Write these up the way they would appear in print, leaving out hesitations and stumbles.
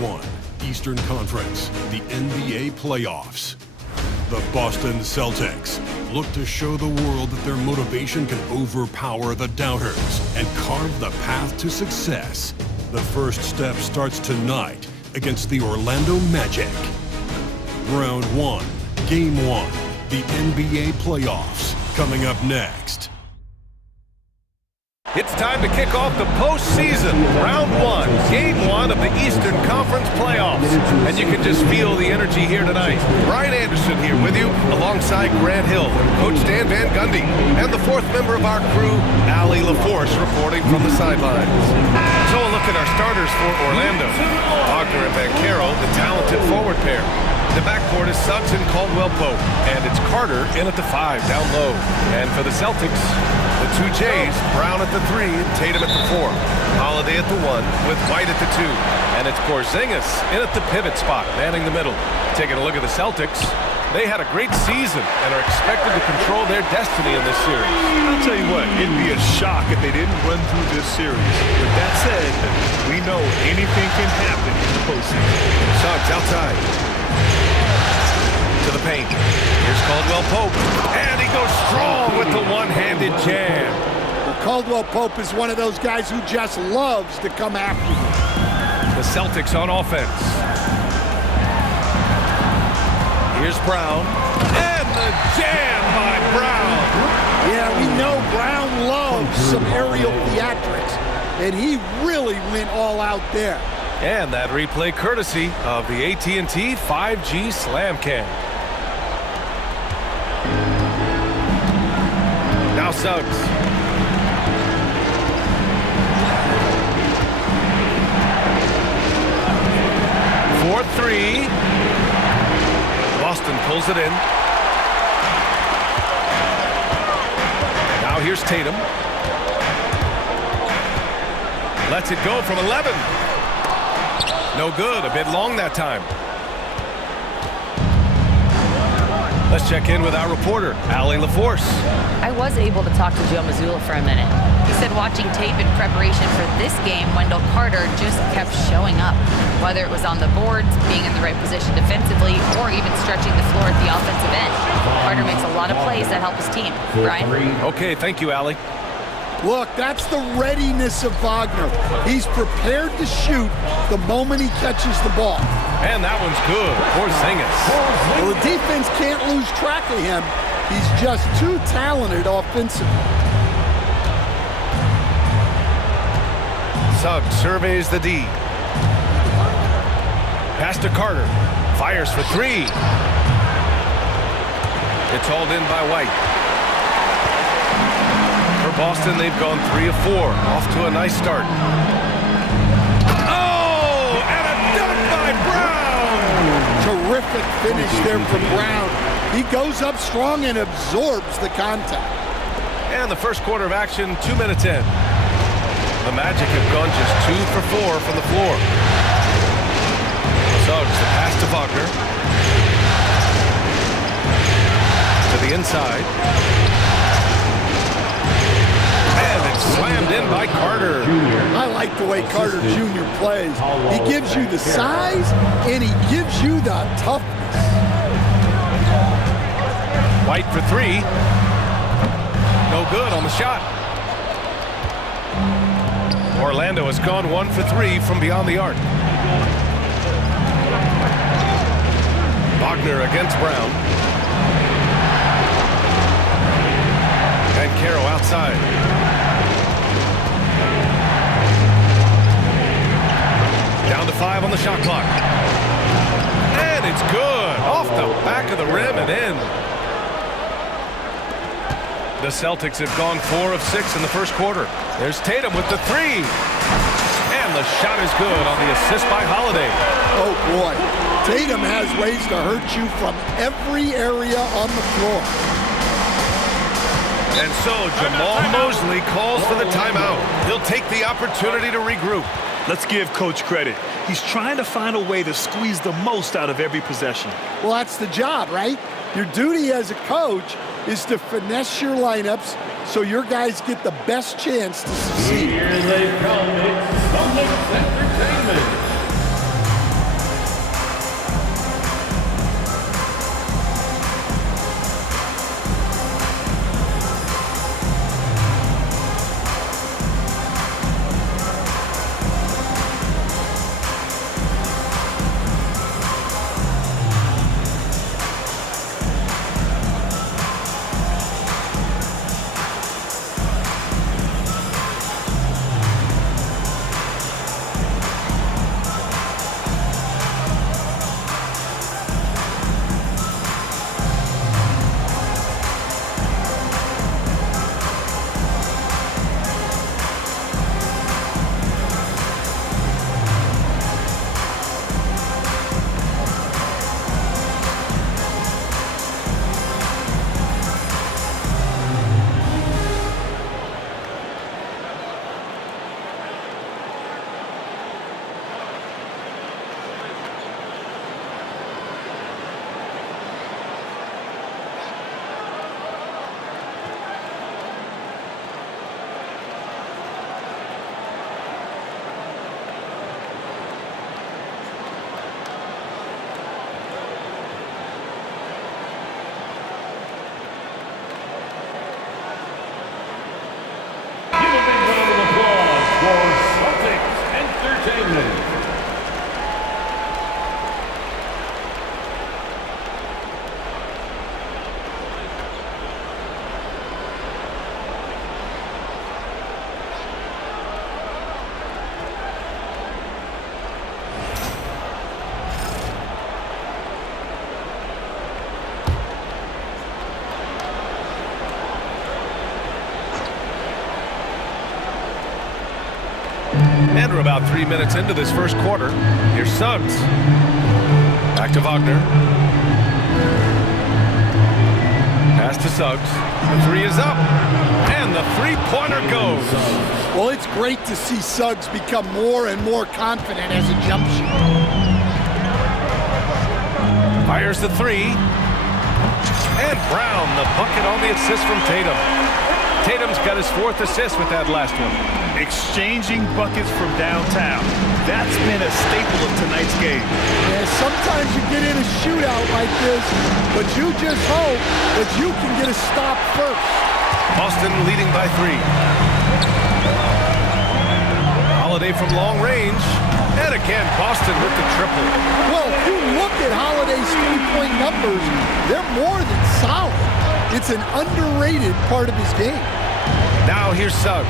1, Eastern Conference, the NBA playoffs. The Boston Celtics look to show the world that their motivation can overpower the doubters and carve the path to success. The first step starts tonight against the Orlando Magic. Round 1, Game 1, the NBA playoffs, coming up next. It's time to kick off the postseason, Round 1, Game 1 of the Eastern Conference playoffs. And you can just feel the energy here tonight. Brian Anderson here with you, alongside Grant Hill and Coach Dan Van Gundy. And the fourth member of our crew, Allie LaForce, reporting from the sidelines. So a look at our starters for Orlando. Wagner and Banchero, the talented forward pair. The backcourt is Suggs and Caldwell-Pope. And it's Carter in at the 5, down low. And for the Celtics, the two J's, Brown at the 3 and Tatum at the 4. Holiday at the 1 with White at the 2. And it's Porzingis in at the pivot spot, manning the middle. Taking a look at the Celtics, they had a great season and are expected to control their destiny in this series. I'll tell you what, it'd be a shock if they didn't run through this series. With that said, we know anything can happen in the postseason. Suggs outside. To the paint. Here's Caldwell-Pope. And he goes strong with the one-handed jam. Well, Caldwell-Pope is one of those guys who just loves to come after you. The Celtics on offense. Here's Brown. And the jam by Brown. Yeah, we know Brown loves some aerial theatrics, and he really went all out there. And that replay courtesy of the AT&T 5G Slam Cam. Now Suggs. For 3. Boston pulls it in. Now here's Tatum. Lets it go from 11. No good, a bit long that time. Let's check in with our reporter, Allie LaForce. I was able to talk to Joe Mazzulla for a minute. He said watching tape in preparation for this game, Wendell Carter just kept showing up. Whether it was on the boards, being in the right position defensively, or even stretching the floor at the offensive end. Carter makes a lot of plays that help his team. Brian? Okay, thank you, Allie. Look, that's the readiness of Wagner. He's prepared to shoot the moment he catches the ball. And that one's good. Porzingis. Well, the defense can't lose track of him. He's just too talented offensively. Suggs surveys the D. Pass to Carter. Fires for 3. It's hauled in by White. For Boston, they've gone 3 of 4. Off to a nice start. Oh, and a dunk by Brown! Terrific finish there from Brown. He goes up strong and absorbs the contact. And the first quarter of action, 2 minutes in. The Magic have gone just 2 for 4 from the floor. Suggs, the pass to Wagner. To the inside. And it's slammed in by Carter. I like the way Carter Jr. plays. He gives you the size, and he gives you the toughness. White for 3. No good on the shot. Orlando has gone 1 for 3 from beyond the arc. Wagner against Brown. Banchero outside. Down to 5 on the shot clock. And it's good. Off the back of the rim and in. The Celtics have gone 4 of 6 in the first quarter. There's Tatum with the 3. And the shot is good on the assist by Holiday. Oh, boy. Tatum has ways to hurt you from every area on the floor. And so Jamal Mosley calls for the timeout. He'll take the opportunity to regroup. Let's give Coach credit. He's trying to find a way to squeeze the most out of every possession. Well, that's the job, right? Your duty as a coach is to finesse your lineups so your guys get the best chance to succeed. Here they come, it's Celtics Entertainment. minutes. And we're about 3 minutes into this first quarter. Here's Suggs. Back to Wagner. Pass to Suggs. The three is up. And the three-pointer goes. Well, it's great to see Suggs become more and more confident as a jump shooter. Fires the three. And Brown, the bucket on the assist from Tatum. Tatum's got his 4th assist with that last one. Exchanging buckets from downtown. That's been a staple of tonight's game. Yeah, sometimes you get in a shootout like this, but you just hope that you can get a stop first. Boston leading by 3. Holiday from long range. And again, Boston with the triple. Well, if you look at Holiday's three-point numbers, they're more than solid. It's an underrated part of his game. Now here's Suggs.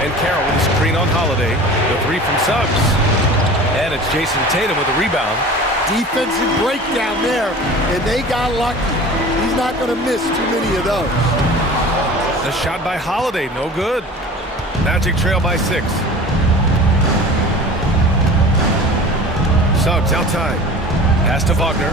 And Carroll with a screen on Holiday. The three from Suggs. And it's Jason Tatum with a rebound. Defensive breakdown there, and they got lucky. He's not going to miss too many of those. The shot by Holiday, no good. Magic trail by 6. Suggs outside. Pass to Wagner.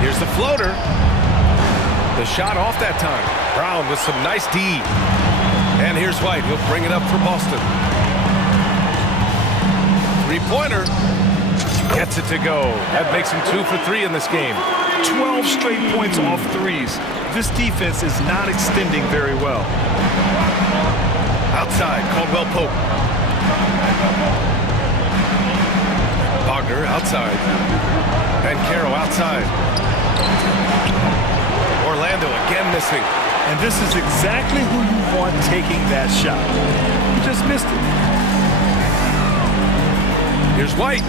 Here's the floater. The shot off that time. Brown with some nice D. And here's White. He'll bring it up for Boston. Three-pointer. Gets it to go. That makes him 2 for 3 in this game. 12 straight points off threes. This defense is not extending very well. Outside, Caldwell-Pope. Wagner outside. And Carroll outside. Orlando again missing. And this is exactly who you want taking that shot. You just missed it. Here's White.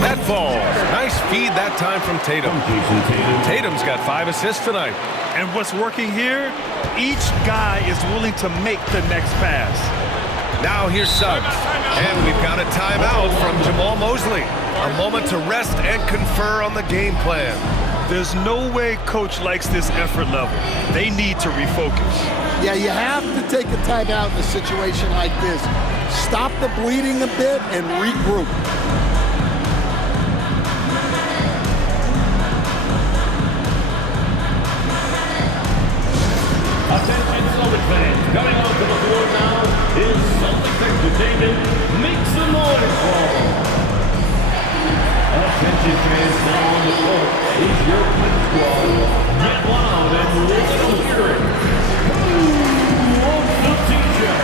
That falls. Nice feed that time from Tatum. Tatum's got 5 assists tonight. And what's working here? Each guy is willing to make the next pass. Now here's Suggs. And we've got a timeout from Jamal Mosley. A moment to rest and confer on the game plan. There's no way coach likes this effort level. They need to refocus. Yeah, you have to take a timeout in a situation like this. Stop the bleeding a bit and regroup. Attention Celtics fans, coming onto the floor now is Celtics entertainment. Make some noise for them. Attention fans, now on the court is your Twin Squad. Get loud and listen to hear it. Who wants the t-shirt?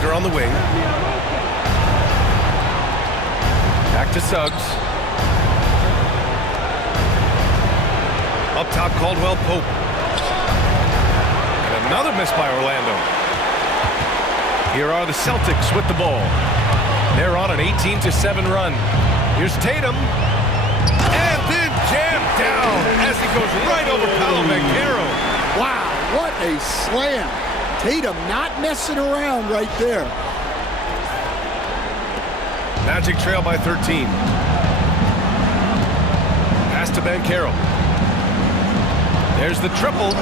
Wagner on the wing. Back to Suggs. Up top, Caldwell-Pope. And another miss by Orlando. Here are the Celtics with the ball. They're on an 18-7 run. Here's Tatum. And then jammed down as he goes right over Paolo Banchero. Wow, what a slam. Tatum not messing around right there. Magic trail by 13. Pass to Banchero. There's the triple.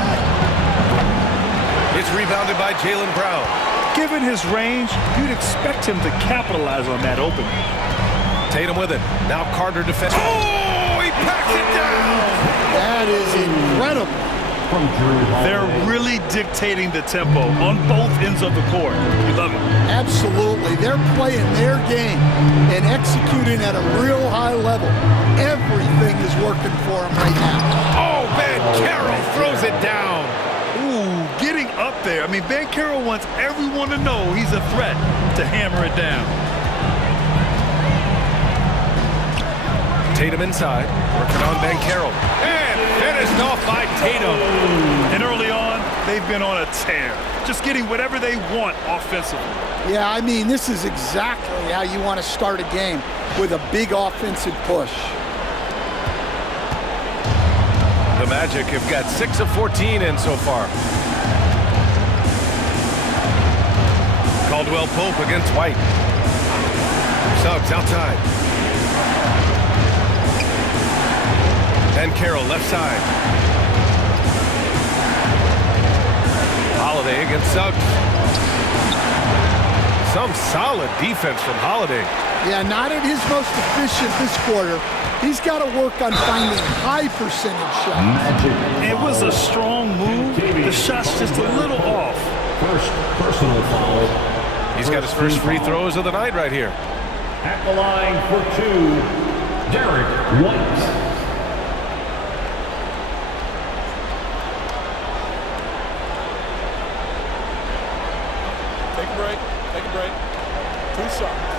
It's rebounded by Jaylen Brown. Given his range, you'd expect him to capitalize on that opening. Tatum with it. Now Carter defends. Oh, he packs it down. That is incredible. They're really dictating the tempo on both ends of the court. You love it. Absolutely. They're playing their game and executing at a real high level. Everything is working for them right now. Oh, Banchero throws it down. Ooh, getting up there. I mean, Banchero wants everyone to know he's a threat to hammer it down. Tatum inside, working on Banchero. And finished off by Tatum. And early on, they've been on a tear. Just getting whatever they want offensively. Yeah, I mean, this is exactly how you want to start a game, with a big offensive push. The Magic have got 6 of 14 in so far. Caldwell-Pope against White. Suggs outside. Banchero left side. Holiday against Suggs. Some solid defense from Holiday. Yeah, not at his most efficient this quarter. He's got to work on finding high percentage shots. It was a strong move. The shot's just a little off. First personal foul. He's got his first free throws of the night right here. At the line for 2, Derrick White. Take a break. Take a break. 2 shots.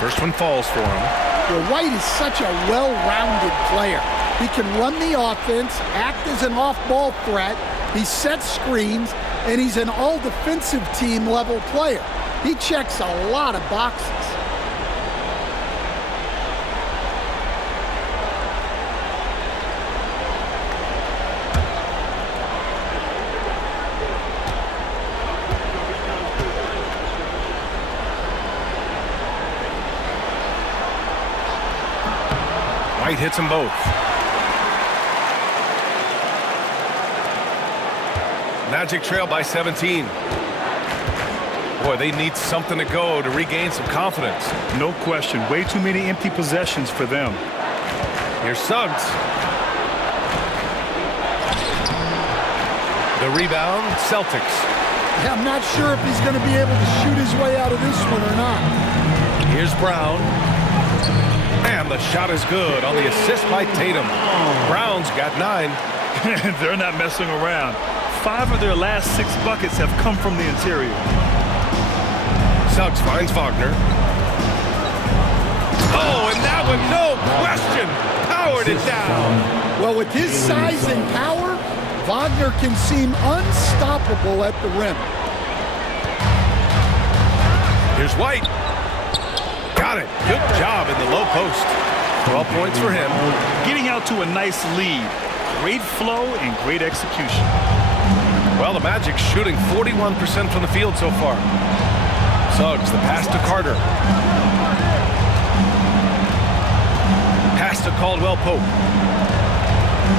First one falls for him. Well, White is such a well-rounded player. He can run the offense, act as an off-ball threat, he sets screens, and he's an all-defensive team level player. He checks a lot of boxes. White hits them both. Magic trail by 17. Boy, they need something to go to regain some confidence. No question. Way too many empty possessions for them. Here's Suggs. The rebound, Celtics. Yeah, I'm not sure if he's going to be able to shoot his way out of this one or not. Here's Brown. And the shot is good on the assist by Tatum. Brown's got 9. They're not messing around. 5 of their last 6 buckets have come from the interior. Suggs finds Wagner. Oh, and that one, no question, powered it down. Well, with his size and power, Wagner can seem unstoppable at the rim. Here's White. Got it. Good job in the low post. 12 points for him. Getting out to a nice lead. Great flow and great execution. Well, the Magic shooting 41% from the field so far. Suggs, the pass to Carter. Pass to Caldwell-Pope.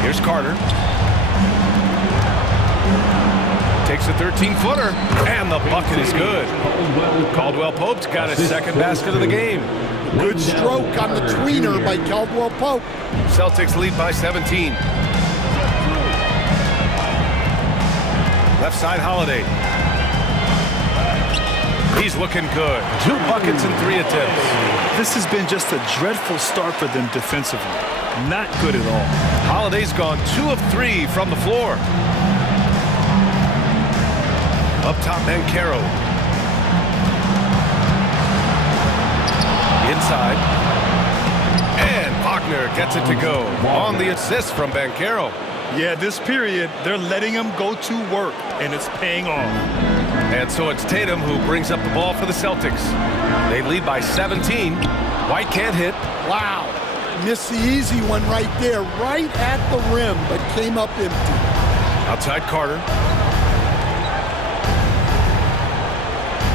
Here's Carter. Takes a 13-footer, and the bucket is good. Caldwell-Pope's got his second basket of the game. Good stroke on the tweener by Caldwell-Pope. Celtics lead by 17. Left side, Holiday. He's looking good. 2 buckets in 3 attempts. This has been just a dreadful start for them defensively. Not good at all. Holiday's gone 2 of 3 from the floor. Up top, Banchero. Inside. And Wagner gets it to go on the assist from Banchero. Yeah, this period, they're letting him go to work, and it's paying off. And so it's Tatum who brings up the ball for the Celtics. They lead by 17. White can't hit. Wow. Missed the easy one right there, right at the rim, but came up empty. Outside Carter.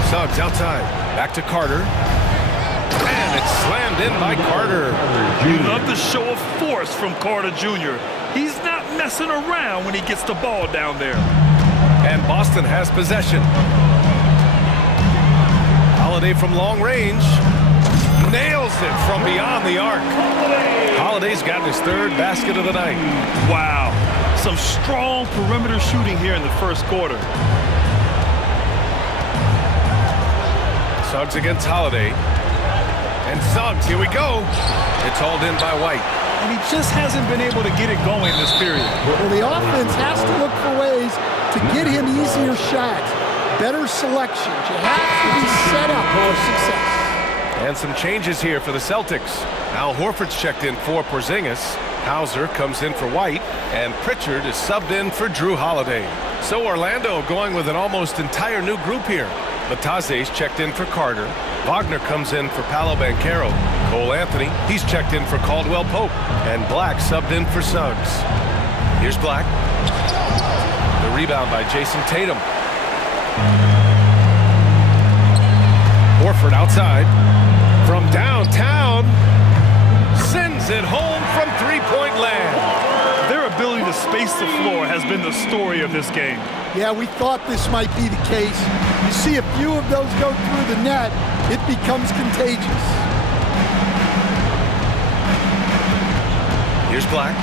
Suggs outside. Back to Carter. And it's slammed in by Carter. You love the show of force from Carter Jr. He's not messing around when he gets the ball down there. And Boston has possession. Holiday from long range. Nails it from beyond the arc. Holiday's got his 3rd basket of the night. Wow. Some strong perimeter shooting here in the first quarter. Suggs against Holiday. And Suggs, here we go. It's hauled in by White. And he just hasn't been able to get it going this period. Well, the offense has to look for ways to get him easier shots. Better selections. You have to be set up for success. And some changes here for the Celtics. Al Horford's checked in for Porzingis. Hauser comes in for White. And Pritchard is subbed in for Drew Holiday. So Orlando going with an almost entire new group here. Batase's checked in for Carter. Wagner comes in for Paolo Banchero. Cole Anthony, he's checked in for Caldwell-Pope. And Black subbed in for Suggs. Here's Black. The rebound by Jason Tatum. Horford outside. From downtown. Sends it home from 3-point land. Their ability to space the floor has been the story of this game. Yeah, we thought this might be the case. You see a few of those go through the net, it becomes contagious. Here's Black.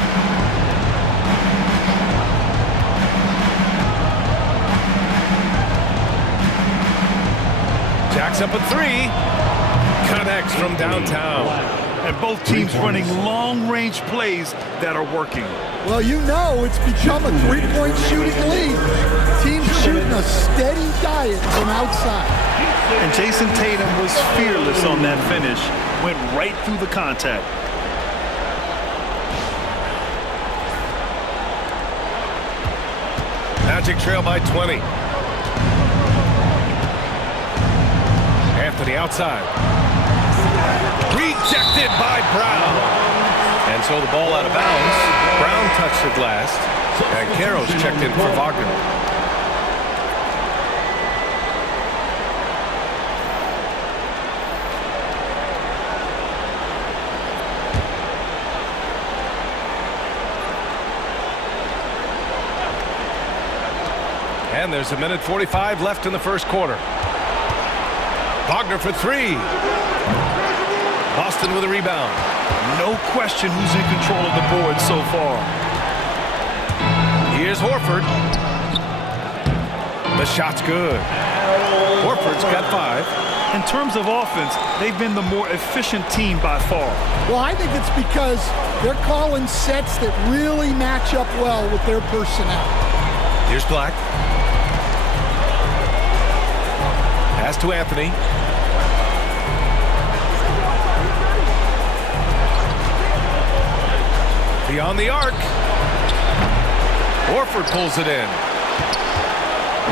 Jacks up a 3. Connects from downtown. And both teams running long-range plays that are working. Well, you know it's become a 3-point shooting league. Teams shooting a steady diet from outside. And Jason Tatum was fearless on that finish. Went right through the contact. Magic trail by 20. Anthony outside. Rejected by Brown. And so the ball out of bounds. Brown touched it last. And Caro's checked in for Wagner. And there's 1:45 left in the first quarter. Wagner for 3. Boston with a rebound. No question who's in control of the board so far. Here's Horford. The shot's good. Horford's got 5. In terms of offense, they've been the more efficient team by far. Well, I think it's because they're calling sets that really match up well with their personnel. Here's Black. Pass to Anthony. Beyond the arc. Horford pulls it in.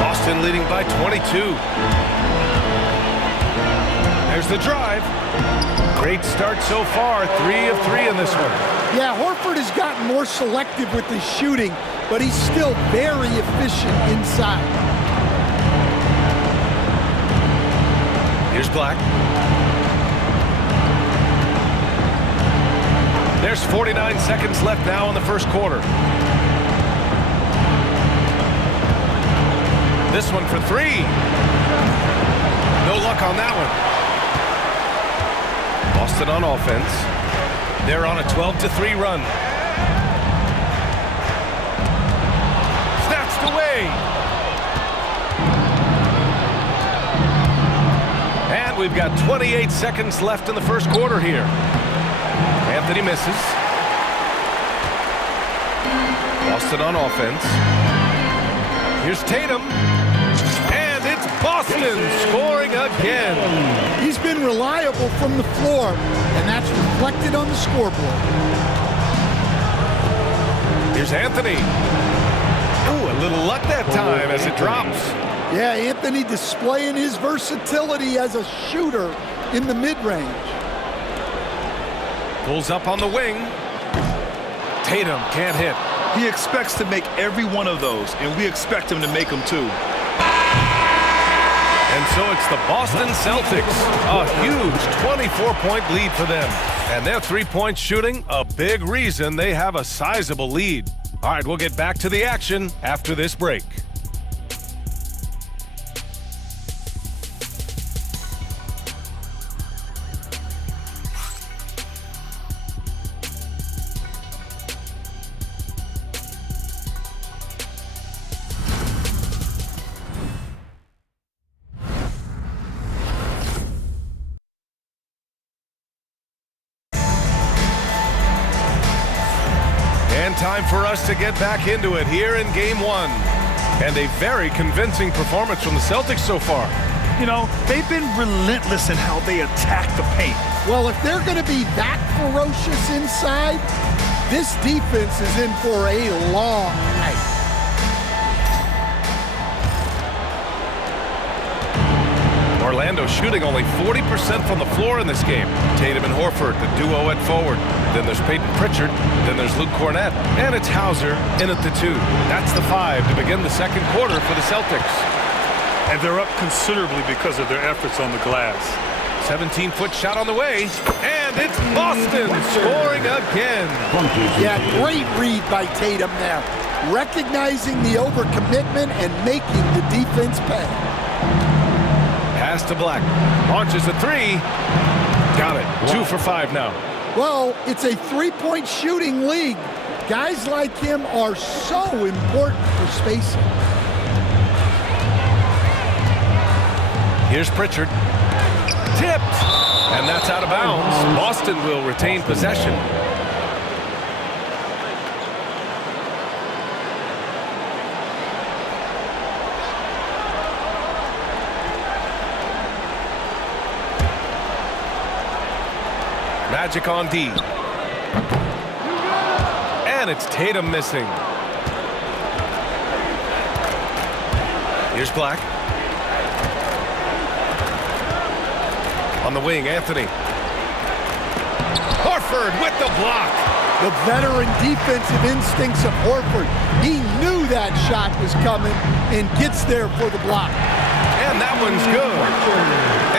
Boston leading by 22. There's the drive. Great start so far. 3 of 3 in this one. Yeah, Horford has gotten more selective with his shooting, but he's still very efficient inside. Here's Black. There's 49 seconds left now in the first quarter. This one for 3. No luck on that one. Boston on offense. They're on a 12-3 run. Snatched away. And we've got 28 seconds left in the first quarter here. Anthony misses. Boston on offense. Here's Tatum. And it's Boston scoring again. He's been reliable from the floor, and that's reflected on the scoreboard. Here's Anthony. Ooh, a little luck that time as it drops. Yeah, Anthony displaying his versatility as a shooter in the mid-range. Pulls up on the wing. Tatum can't hit. He expects to make every one of those, and we expect him to make them too. And so it's the Boston Celtics. A huge 24-point lead for them. And their three-point shooting, a big reason they have a sizable lead. All right, we'll get back to the action after this break. Time for us to get back into it here in Game 1. And a very convincing performance from the Celtics so far. You know, they've been relentless in how they attack the paint. Well, if they're going to be that ferocious inside, this defense is in for a long night. Orlando shooting only 40% from the floor in this game. Tatum and Horford, the duo at forward. Then there's Peyton Pritchard. Then there's Luke Cornett. And it's Hauser in at the 2. That's the 5 to begin the second quarter for the Celtics. And they're up considerably because of their efforts on the glass. 17-foot shot on the way. And it's Boston scoring again. Yeah, great read by Tatum there. Recognizing the overcommitment and making the defense pay. Pass to Black. Launches a 3. Got it. 2 for 5 now. Well, it's a three-point shooting league. Guys like him are so important for spacing. Here's Pritchard. Tipped. And that's out of bounds. Boston will retain possession. Magic on D. And it's Tatum missing. Here's Black. On the wing, Anthony. Horford with the block. The veteran defensive instincts of Horford. He knew that shot was coming and gets there for the block. And that one's good.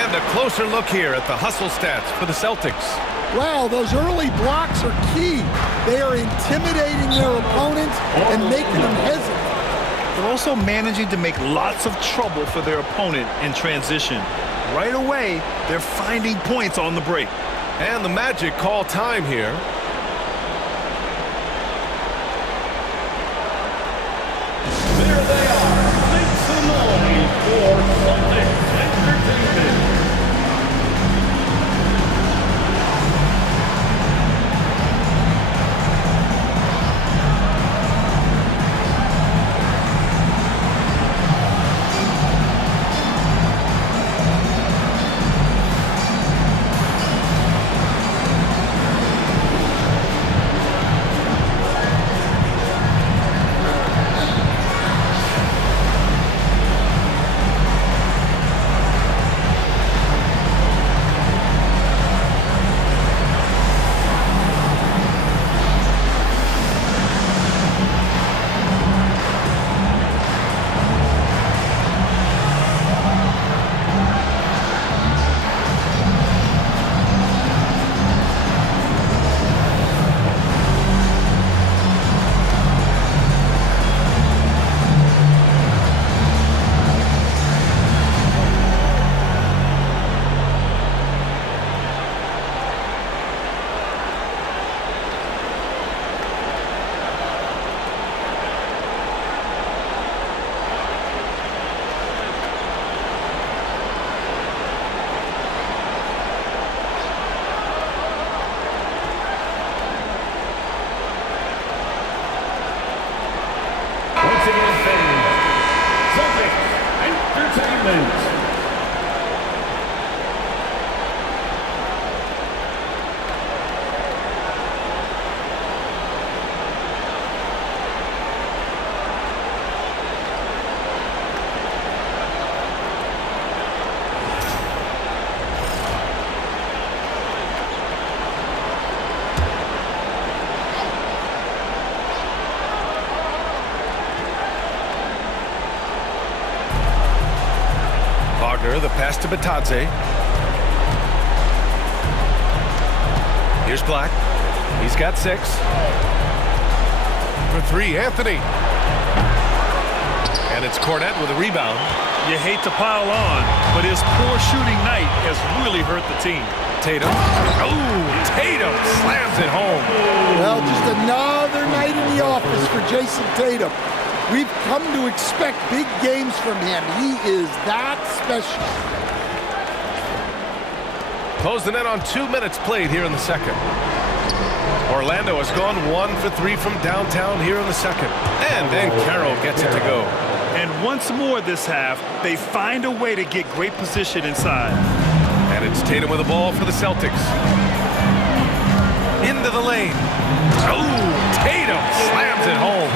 And a closer look here at the hustle stats for the Celtics. Wow, those early blocks are key. They are intimidating their opponents and making them hesitate. They're also managing to make lots of trouble for their opponent in transition. Right away, they're finding points on the break. And the Magic call time here. There they are, 6-0 for Celtics Entertainment. Wagner, the pass to Batadze. Here's Black. He's got 6. For 3, Anthony. And it's Cornette with a rebound. You hate to pile on, but his poor shooting night has really hurt the team. Tatum. Oh, Tatum slams it home. Well, just another night in the office for Jason Tatum. We've come to expect big games from him. He is that special. Close the net on 2 minutes played here in the second. Orlando has gone 1 for 3 from downtown here in the second. And then Carroll gets it to go. And once more this half, they find a way to get great position inside. And it's Tatum with the ball for the Celtics. Into the lane. Oh, Tatum slams it home.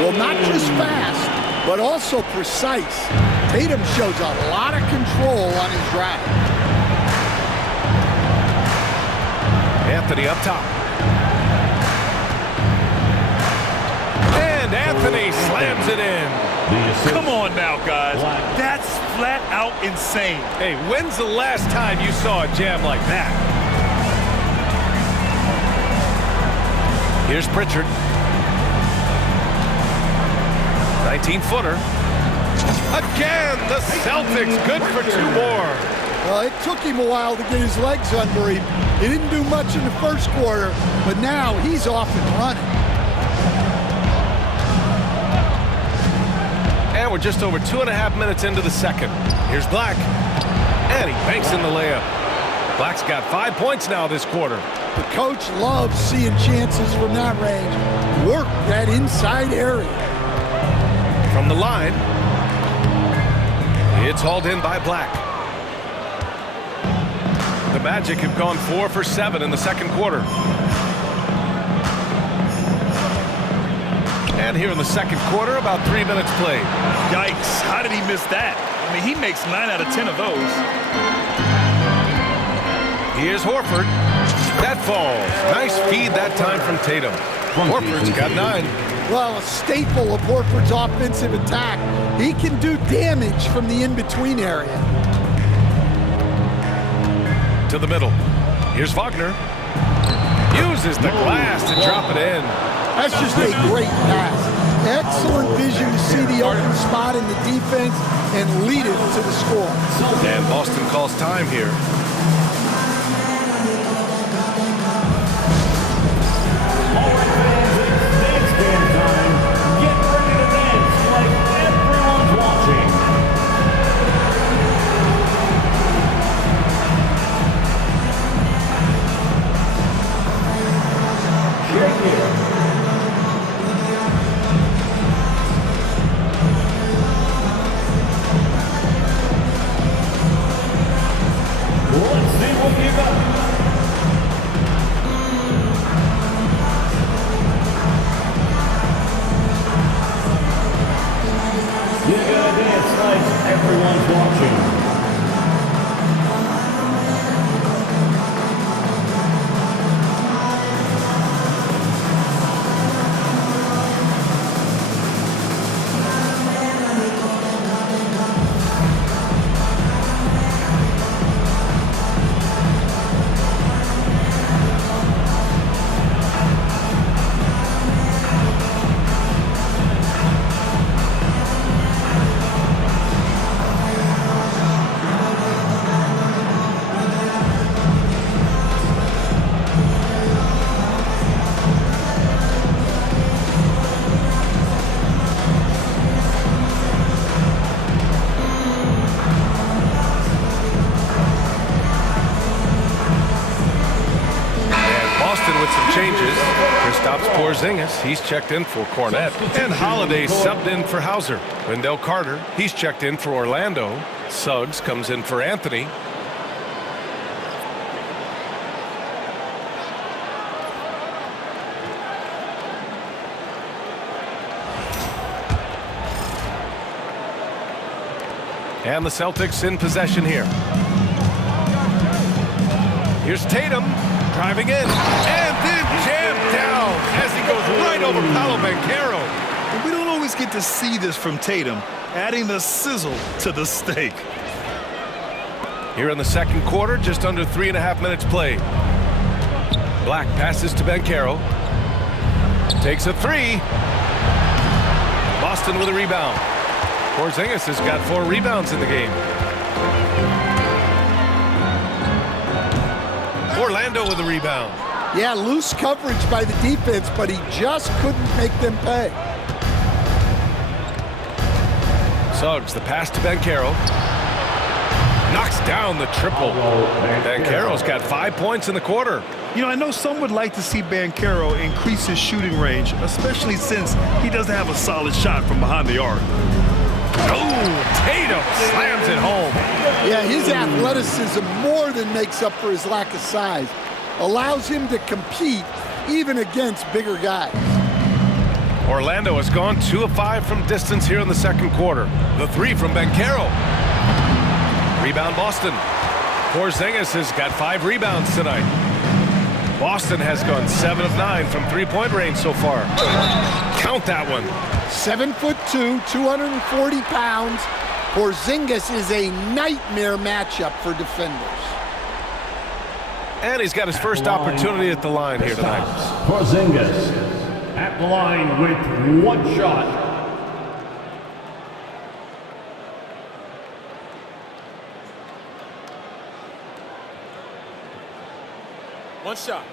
Well, not just fast, but also precise. Tatum shows a lot of control on his drive. Anthony up top. And Anthony slams it in. Come on now, guys. That's flat out insane. Hey, when's the last time you saw a jam like that? Here's Pritchard. 19-footer. Again, the Celtics good for 2 more. Well, it took him a while to get his legs under him. He didn't do much in the first quarter, but now he's off and running. And we're just over 2.5 minutes into the second. Here's Black. And he banks in the layup. Black's got 5 points now this quarter. The coach loves seeing chances from that range. Work that inside area. From the line, it's hauled in by Black. The Magic have gone 4 for 7 in the second quarter. And here in the second quarter, about 3 minutes played. Yikes, how did he miss that? I mean, he makes 9 out of 10 of those. Here's Horford. That falls. Nice feed that time from Tatum. Horford's got 9. Well, a staple of Horford's offensive attack. He can do damage from the in-between area. To the middle. Here's Wagner. Uses the glass to drop it in. That's just a great pass. Excellent vision to see the open spot in the defense and lead it to the score. And Boston calls time here. All right, fans, it's dance band time. Get ready to dance like everyone's watching. Shake it. Let's see what you got. You gotta dance like everyone's watching. He's checked in for Cornette. And Holiday subbed in for Hauser. Wendell Carter, he's checked in for Orlando. Suggs comes in for Anthony. And the Celtics in possession here. Here's Tatum driving in. And then jammed down as he goes right over Paolo Banchero. We don't always get to see this from Tatum, adding the sizzle to the steak. Here in the second quarter, just under 3.5 minutes played. Black passes to Banchero. Takes a three. Boston with a rebound. Porzingis has got 4 rebounds in the game. Orlando with a rebound. Yeah, loose coverage by the defense, but he just couldn't make them pay. Suggs, the pass to Banchero. Knocks down the triple. Banchero's got 5 points in the quarter. You know, I know some would like to see Banchero increase his shooting range, especially since he doesn't have a solid shot from behind the arc. Oh, Tatum slams it home. Yeah, his athleticism more than makes up for his lack of size. Allows him to compete even against bigger guys. Orlando has gone 2 of 5 from distance here in the second quarter. The three from Banchero. Rebound Boston. Porzingis has got 5 rebounds tonight. Boston has gone 7 of 9 from three-point range so far. Count that one. 7'2", 240 pounds. Porzingis is a nightmare matchup for defenders. And he's got his first opportunity at the line here tonight. Porzingis at the line with 1 shot. One shot.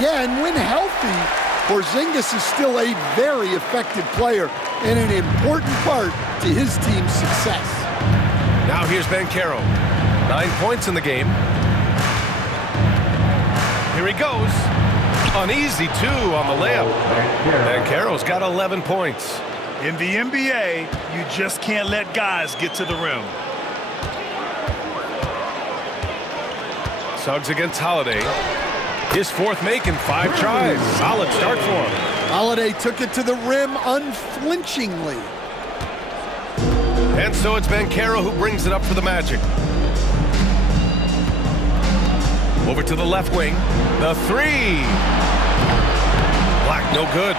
Yeah, and when healthy, Porzingis is still a very effective player and an important part to his team's success. Now here's Banchero. 9 points in the game. Here he goes. An easy 2 on the layup. Banchero's got 11 points. In the NBA, you just can't let guys get to the rim. Suggs against Holiday. His 4th make in 5 tries. Solid start for him. Holiday took it to the rim unflinchingly. And so it's Banchero who brings it up for the Magic. Over to the left wing. The 3. Black, no good.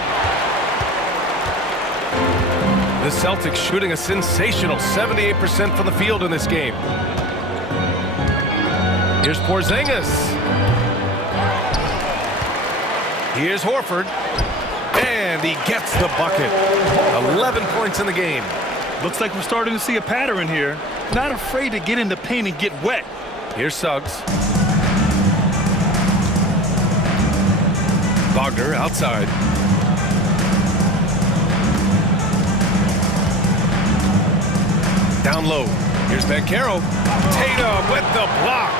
The Celtics shooting a sensational 78% from the field in this game. Here's Porzingis. Here's Horford. And he gets the bucket. 11 points in the game. Looks like we're starting to see a pattern here. Not afraid to get in the paint and get wet. Here's Suggs. Wagner outside. Down low. Here's Banchero. Tatum with the block.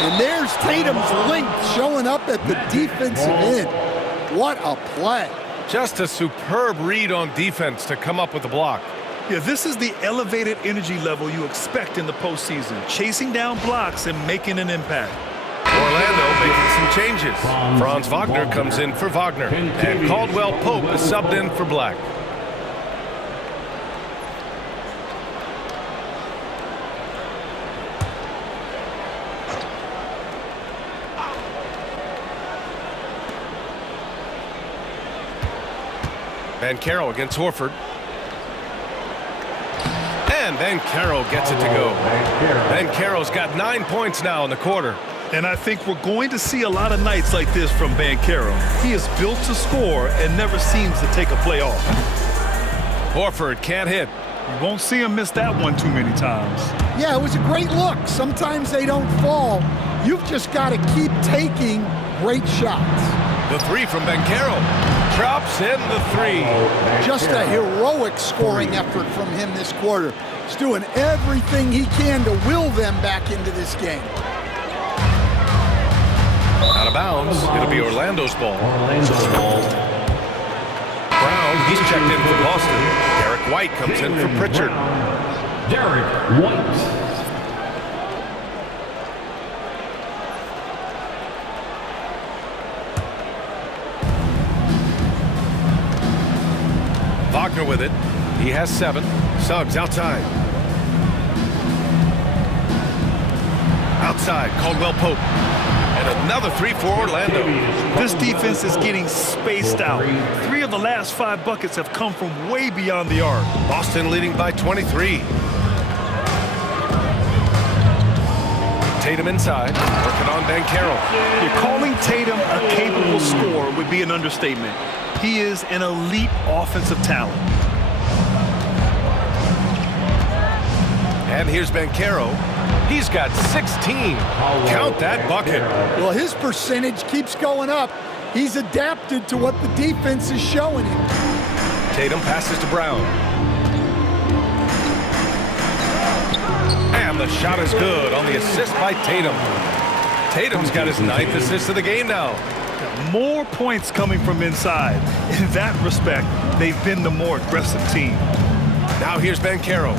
And there's Tatum's length showing up at the defensive end. What a play. Just a superb read on defense to come up with the block. Yeah, this is the elevated energy level you expect in the postseason. Chasing down blocks and making an impact. Orlando making some changes. Franz Wagner comes in for Wagner. And Caldwell-Pope is subbed in for Black. Banchero against Horford. And Banchero gets it to go. Banchero's got 9 points now in the quarter. And I think we're going to see a lot of nights like this from Banchero. He is built to score and never seems to take a play off. Horford can't hit. You won't see him miss that one too many times. Yeah, it was a great look. Sometimes they don't fall. You've just got to keep taking great shots. The 3 from Banchero. Drops in the 3. Just a heroic scoring effort from him this quarter. He's doing everything he can to will them back into this game. Out of bounds. It'll be Orlando's ball. Brown, he's checked in for Boston. Derrick White comes in for Pritchard. Derrick White. has 7. Suggs outside. Outside, Caldwell-Pope. And another 3 for Orlando. This defense is getting spaced out. 3 of the last 5 buckets have come from way beyond the arc. Boston leading by 23. Tatum inside, working on Banchero. You're calling Tatum a capable scorer would be an understatement. He is an elite offensive talent. And here's Banchero. He's got 16. Count that bucket. Well, his percentage keeps going up. He's adapted to what the defense is showing him. Tatum passes to Brown. And the shot is good on the assist by Tatum. Tatum's got his 9th assist of the game now. More points coming from inside. In that respect, they've been the more aggressive team. Now here's Banchero.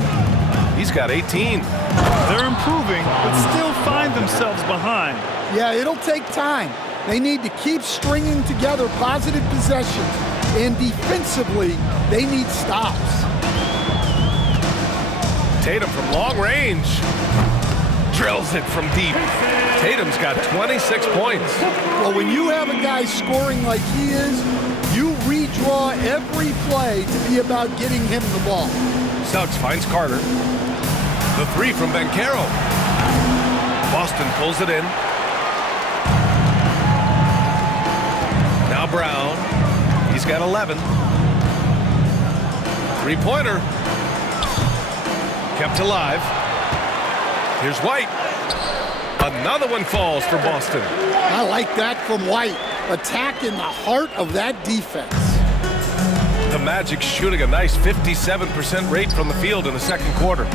He's got 18. They're improving, but still find themselves behind. Yeah, it'll take time. They need to keep stringing together positive possessions, and defensively, they need stops. Tatum from long range. Drills it from deep. Tatum's got 26 points. Well, when you have a guy scoring like he is, you redraw every play to be about getting him the ball. Suggs finds Carter. The 3 from Banchero. Boston pulls it in. Now Brown. He's got 11. 3-pointer. Kept alive. Here's White. Another one falls for Boston. I like that from White. Attack in the heart of that defense. The Magic shooting a nice 57% rate from the field in the second quarter.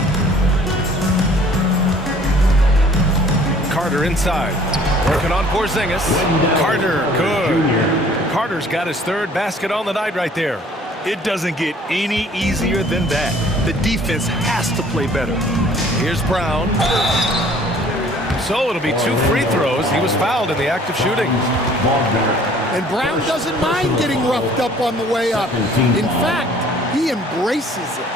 Carter inside. Working on Porzingis. Carter, good. Carter's got his 3rd basket on the night right there. It doesn't get any easier than that. The defense has to play better. Here's Brown. So it'll be 2 free throws. He was fouled in the act of shooting. And Brown doesn't mind getting roughed up on the way up. In fact, he embraces it.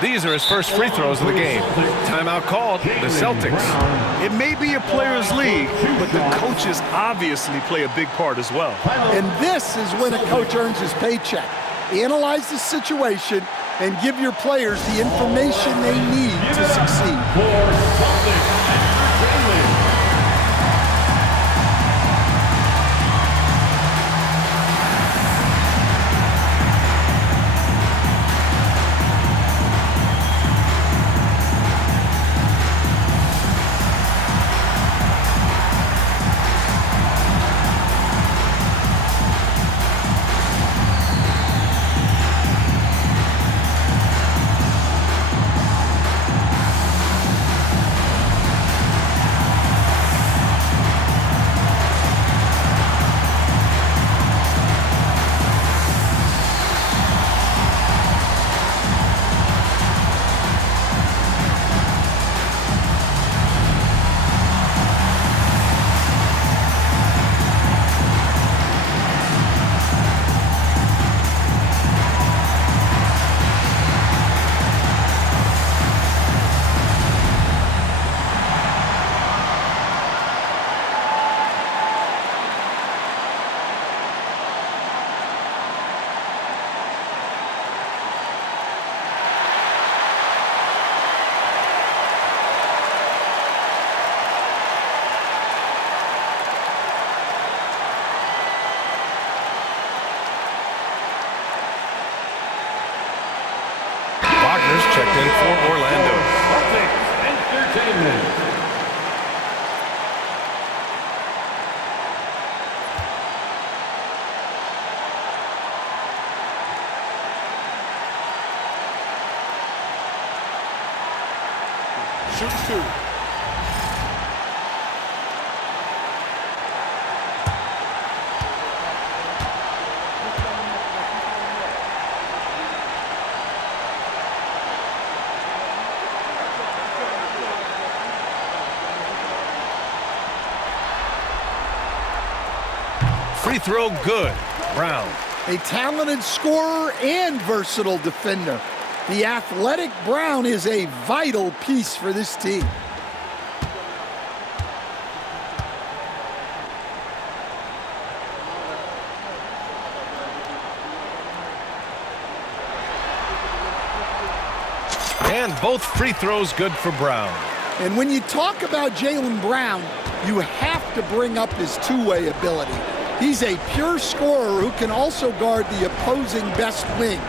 These are his first free throws of the game. Timeout called, the Celtics. It may be a players' league, but the coaches obviously play a big part as well. And this is when a coach earns his paycheck. Analyze the situation and give your players the information they need to succeed. Checked in for Orlando. Celtics Entertainment. Shoots 2. Free throw good. Brown. a talented scorer and versatile defender. The athletic Brown is a vital piece for this team. And both free throws good for Brown. And when you talk about Jaylen Brown, you have to bring up his two-way ability. He's a pure scorer who can also guard the opposing best wing.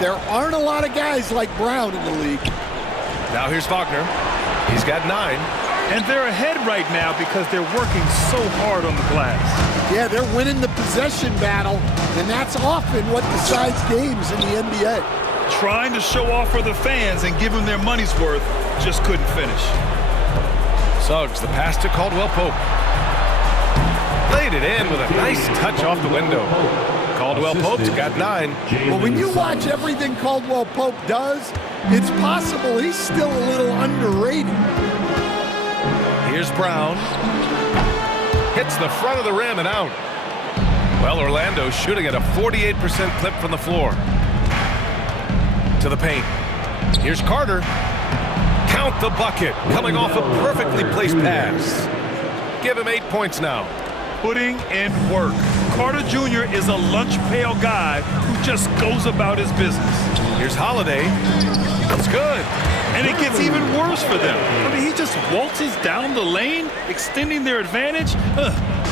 There aren't a lot of guys like Brown in the league. Now here's Wagner. He's got 9. And they're ahead right now because they're working so hard on the glass. Yeah, they're winning the possession battle, and that's often what decides games in the NBA. Trying to show off for the fans and give them their money's worth, just couldn't finish. Suggs, the pass to Caldwell-Pope. Laid it in with a nice touch off the window. Caldwell-Pope's got 9. Well, when you watch everything Caldwell-Pope does, it's possible he's still a little underrated. Here's Brown. Hits the front of the rim and out. Well, Orlando shooting at a 48% clip from the floor. To the paint. Here's Carter. Count the bucket. Coming off a perfectly placed pass. Give him 8 points now. Putting in work. Carter Jr. is a lunch pail guy who just goes about his business. Here's Holiday. It's good. And it gets even worse for them. I mean, he just waltzes down the lane, extending their advantage.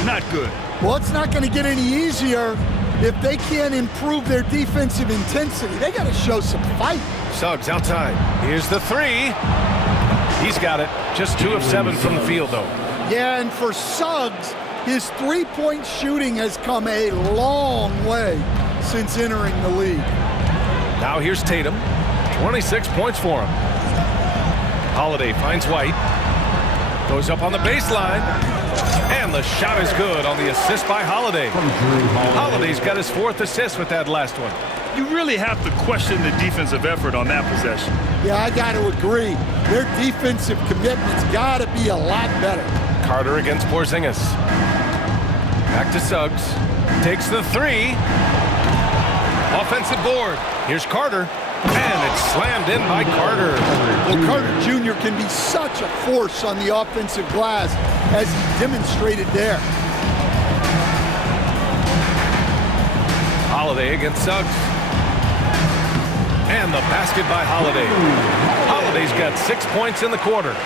Not good. Well, it's not going to get any easier if they can't improve their defensive intensity. They got to show some fight. Suggs outside. Here's the 3. He's got it. Just 2 of 7 from the field, though. Yeah, and for Suggs, his three-point shooting has come a long way since entering the league. Now here's Tatum. 26 points for him. Holiday finds White. Goes up on the baseline. And the shot is good on the assist by Holiday. Holiday's got his 4th assist with that last one. You really have to question the defensive effort on that possession. Yeah, I got to agree. Their defensive commitment's got to be a lot better. Carter against Porzingis. Back to Suggs. Takes the 3. Offensive board. Here's Carter. And it's slammed in by Carter. Well, Carter Jr. can be such a force on the offensive glass, as he demonstrated there. Holiday against Suggs. And the basket by Holiday. Holiday's got 6 points in the quarter.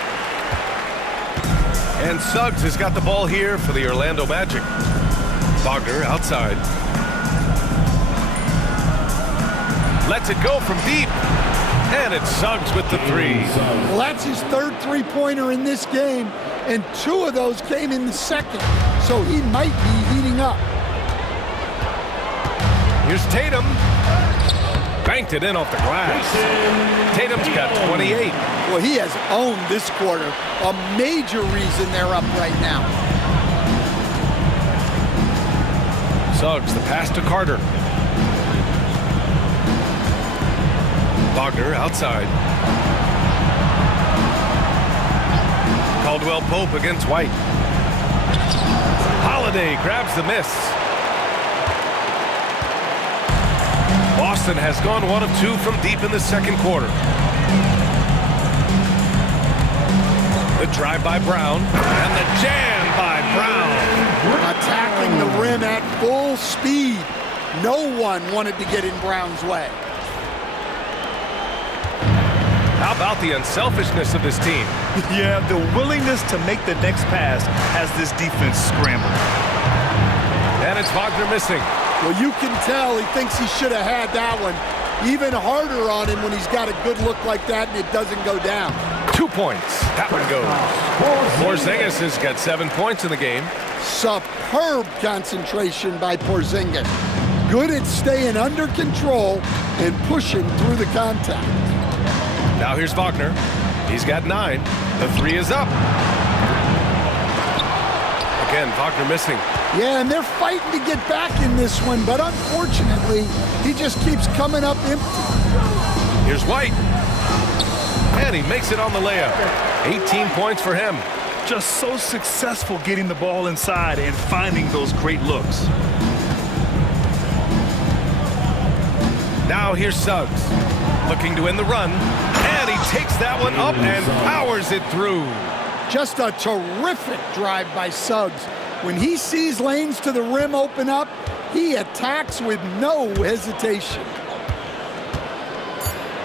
And Suggs has got the ball here for the Orlando Magic. Wagner outside. Lets it go from deep. And it's Suggs with the 3. Well, that's his 3rd three-pointer in this game, and 2 of those came in the 2nd, so he might be heating up. Here's Tatum. Banked it in off the glass. Tatum's got 28. Well, he has owned this quarter, a major reason they're up right now. Suggs, the pass to Carter. Wagner outside. Caldwell-Pope against White. Holiday grabs the miss. Boston has gone 1 of 2 from deep in the 2nd quarter. The drive by Brown and the jam by Brown. Attacking the rim at full speed. No one wanted to get in Brown's way. How about the unselfishness of this team? Yeah, the willingness to make the next pass has this defense scrambling. And it's Wagner missing. Well, you can tell he thinks he should have had that one. Even harder on him when he's got a good look like that and it doesn't go down. 2 points. That one goes. Porzingis has got 7 points in the game. Superb concentration by Porzingis. Good at staying under control and pushing through the contact. Now here's Wagner. He's got 9. The 3 is up. Again, Wagner missing. Yeah, and they're fighting to get back in this one, but unfortunately, he just keeps coming up empty. Here's White. And he makes it on the layup. 18 points for him. Just so successful getting the ball inside and finding those great looks. Now here's Suggs, looking to end the run, and he takes that one up and powers it through. Just a terrific drive by Suggs. When he sees lanes to the rim open up, he attacks with no hesitation.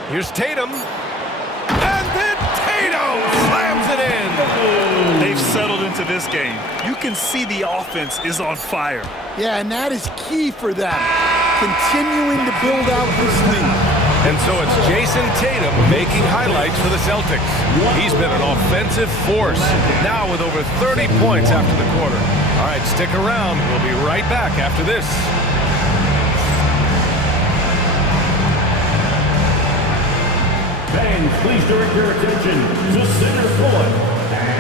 Here's Tatum, and then Tatum slams it in. They've settled into this game. You can see the offense is on fire. Yeah, and that is key for them, continuing to build out this lead. And so it's Jason Tatum making highlights for the Celtics. He's been an offensive force, now with over 30 points after the quarter. All right, stick around. We'll be right back after this. Fans, please direct your attention to center court.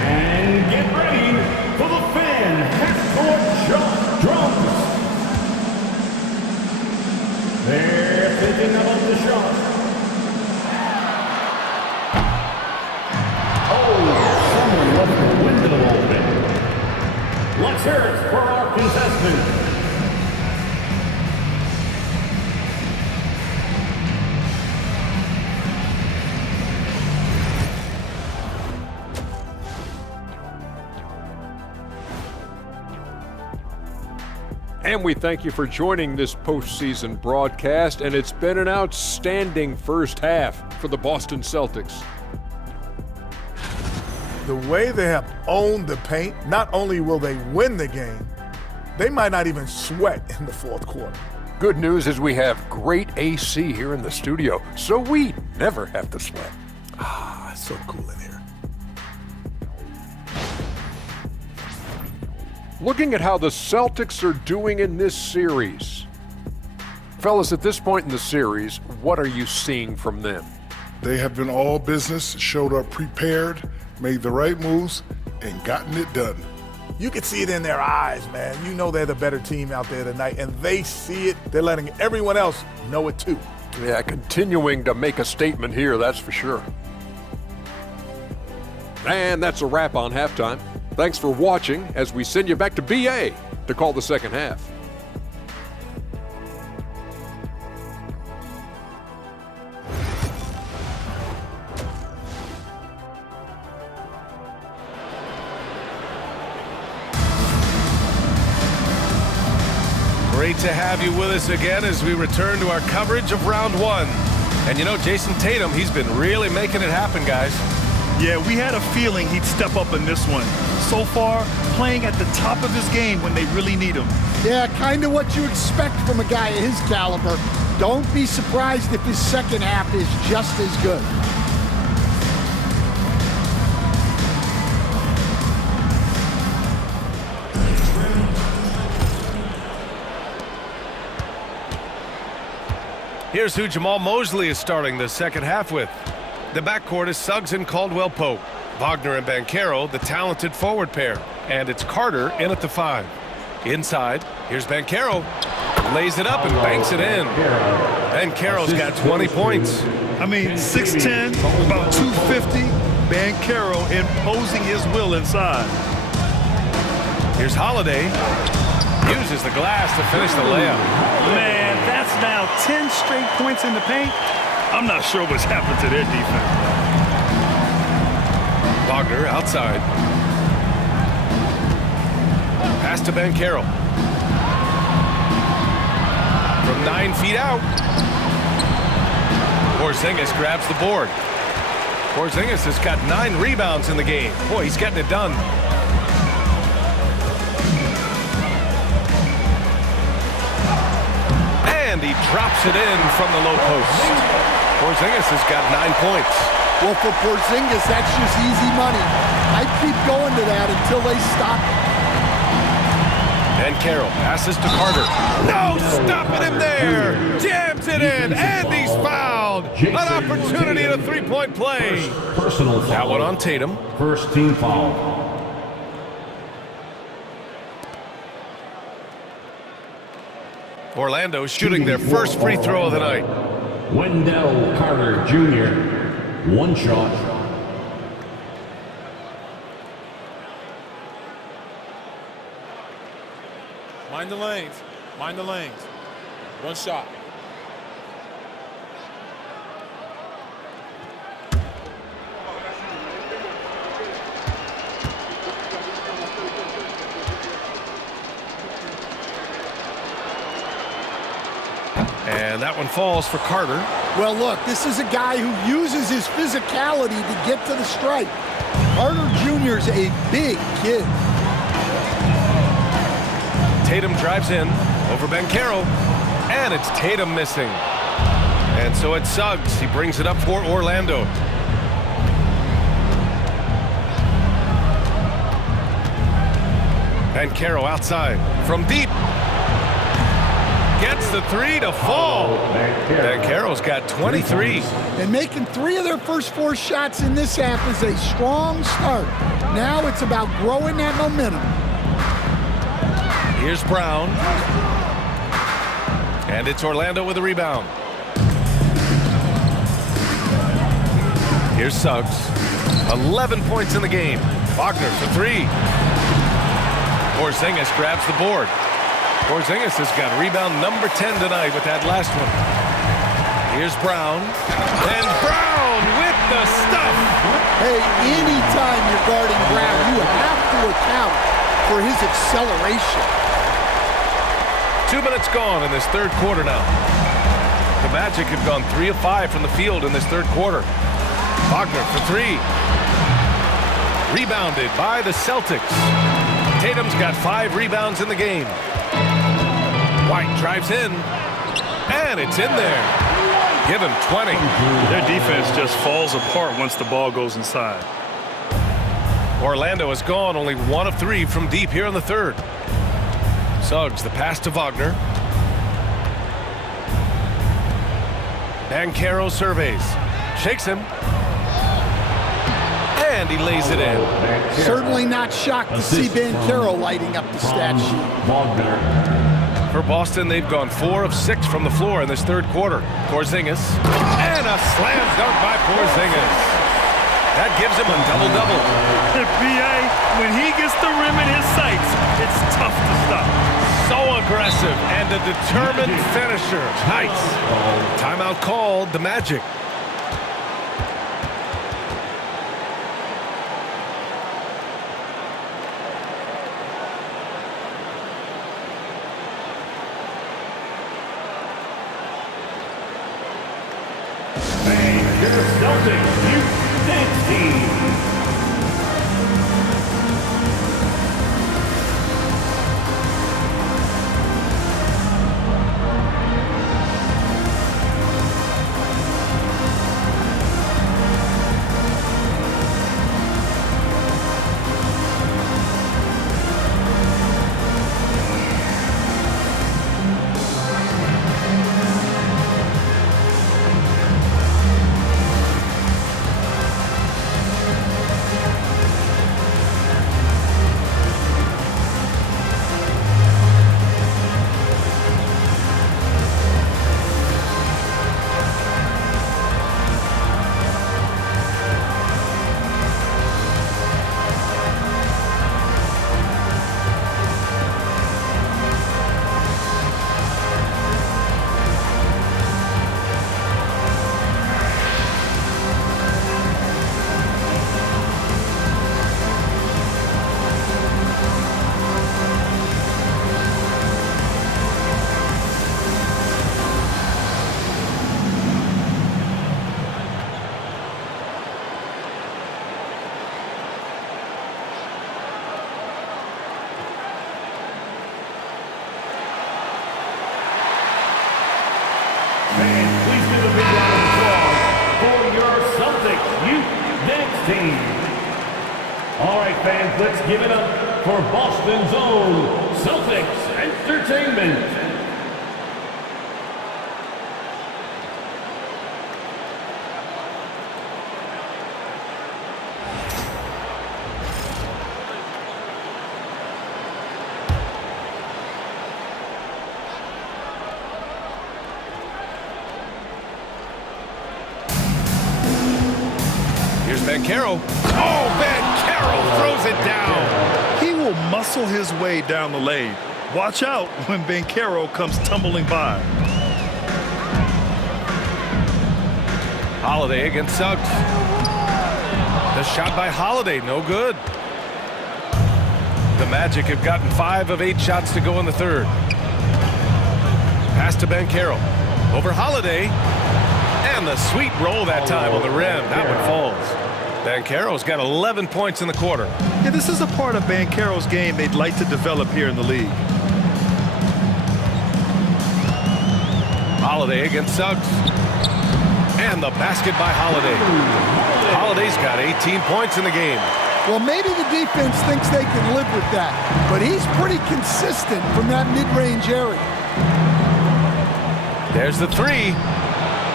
And get ready for the fan half-court shot drums. They're thinking about the shot. Oh, someone left the window open. Let's hear it for our contestant. And we thank you for joining this postseason broadcast, and it's been an outstanding first half for the Boston Celtics. The way they have owned the paint, not only will they win the game, they might not even sweat in the fourth quarter. Good news is we have great AC here in the studio, so we never have to sweat. Ah, it's so cool in here. Looking at how the Celtics are doing in this series. Fellas, at this point in the series, what are you seeing from them? They have been all business, showed up prepared, made the right moves, and gotten it done. You can see it in their eyes, man. You know they're the better team out there tonight, and they see it. They're letting everyone else know it too. Yeah, continuing to make a statement here, that's for sure. And that's a wrap on halftime. Thanks for watching as we send you back to BA to call the second half. Great to have you with us again as we return to our coverage of round one. And you know, Jason Tatum, he's been really making it happen, guys. Yeah, we had a feeling he'd step up in this one. So far, playing at the top of his game when they really need him. Yeah, kind of what you expect from a guy of his caliber. Don't be surprised if his second half is just as good. Here's who Jamal Mosley is starting the second half with. The backcourt is Suggs and Caldwell-Pope. Wagner and Banchero, the talented forward pair. And it's Carter in at the 5. Inside, here's Banchero. Lays it up and banks it in. Banchero's got 20 points. I mean, 6'10", about 250. Banchero imposing his will inside. Here's Holiday. Uses the glass to finish the layup. Man, that's now 10 straight points in the paint. I'm not sure what's happened to their defense. Wagner outside. Pass to Banchero. From 9 feet out. Porzingis grabs the board. Porzingis has got 9 rebounds in the game. Boy, he's getting it done. And he drops it in from the low post. Porzingis has got 9 points. Well, for Porzingis, that's just easy money. I'd keep going to that until they stop it. And Carroll passes to Carter. No, stopping him there. Jams it in, and he's fouled. An opportunity at a three-point play. Personal foul. That one on Tatum. First team foul. Orlando shooting their first free throw of the night. Wendell Carter Jr. One shot. Mind the lanes. Mind the lanes. One shot. And that one falls for Carter. Well, look, this is a guy who uses his physicality to get to the stripe. Carter Jr.'s a big kid. Tatum drives in over Banchero, and it's Tatum missing. And so it's Suggs. He brings it up for Orlando. Banchero outside from deep. Gets the three to fall. Banchero's got 23. And making 3 of their first 4 shots in this half is a strong start. Now it's about growing that momentum. Here's Brown. And it's Orlando with a rebound. Here's Suggs. 11 points in the game. Wagner for 3. Porzingis grabs the board. Porzingis has got rebound number 10 tonight with that last one. Here's Brown. And Brown with the stuff. Hey, anytime you're guarding Brown, you have to account for his acceleration. 2 minutes gone in this third quarter now. The Magic have gone 3 of 5 from the field in this third quarter. Wagner for 3. Rebounded by the Celtics. Tatum's got 5 rebounds in the game. White drives in, and it's in there. Give him 20. Their defense just falls apart once the ball goes inside. Orlando has gone only 1 of 3 from deep here in the third. Suggs, the pass to Wagner. Banchero surveys. Shakes him. And he lays it in. Certainly not shocked to see Banchero lighting up the stat sheet. For Boston, they've gone 4 of 6 from the floor in this third quarter. Porzingis. And a slam dunk by Porzingis. That gives him a double-double. PA, when he gets the rim in his sights, it's tough to stop. So aggressive and a determined finisher. Nice. Timeout called the Magic. Your Celtics Youth Dance Team. Fans, please give a big round of applause for your Celtics Youth Dance Team. All right, fans, let's give it up for Boston's own Celtics Entertainment. Here's Banchero. Oh, Banchero throws it down. He will muscle his way down the lane. Watch out when Banchero comes tumbling by. Holiday against Suggs. The shot by Holiday, no good. The Magic have gotten 5 of 8 shots to go in the third. Pass to Banchero. Over Holiday. And the sweet roll that time on the rim. That one falls. Banchero's got 11 points in the quarter. Yeah, this is a part of Banchero's game they'd like to develop here in the league. Holiday against Suggs. And the basket by Holiday. Holiday's got 18 points in the game. Well, maybe the defense thinks they can live with that, but he's pretty consistent from that mid-range area. There's the three.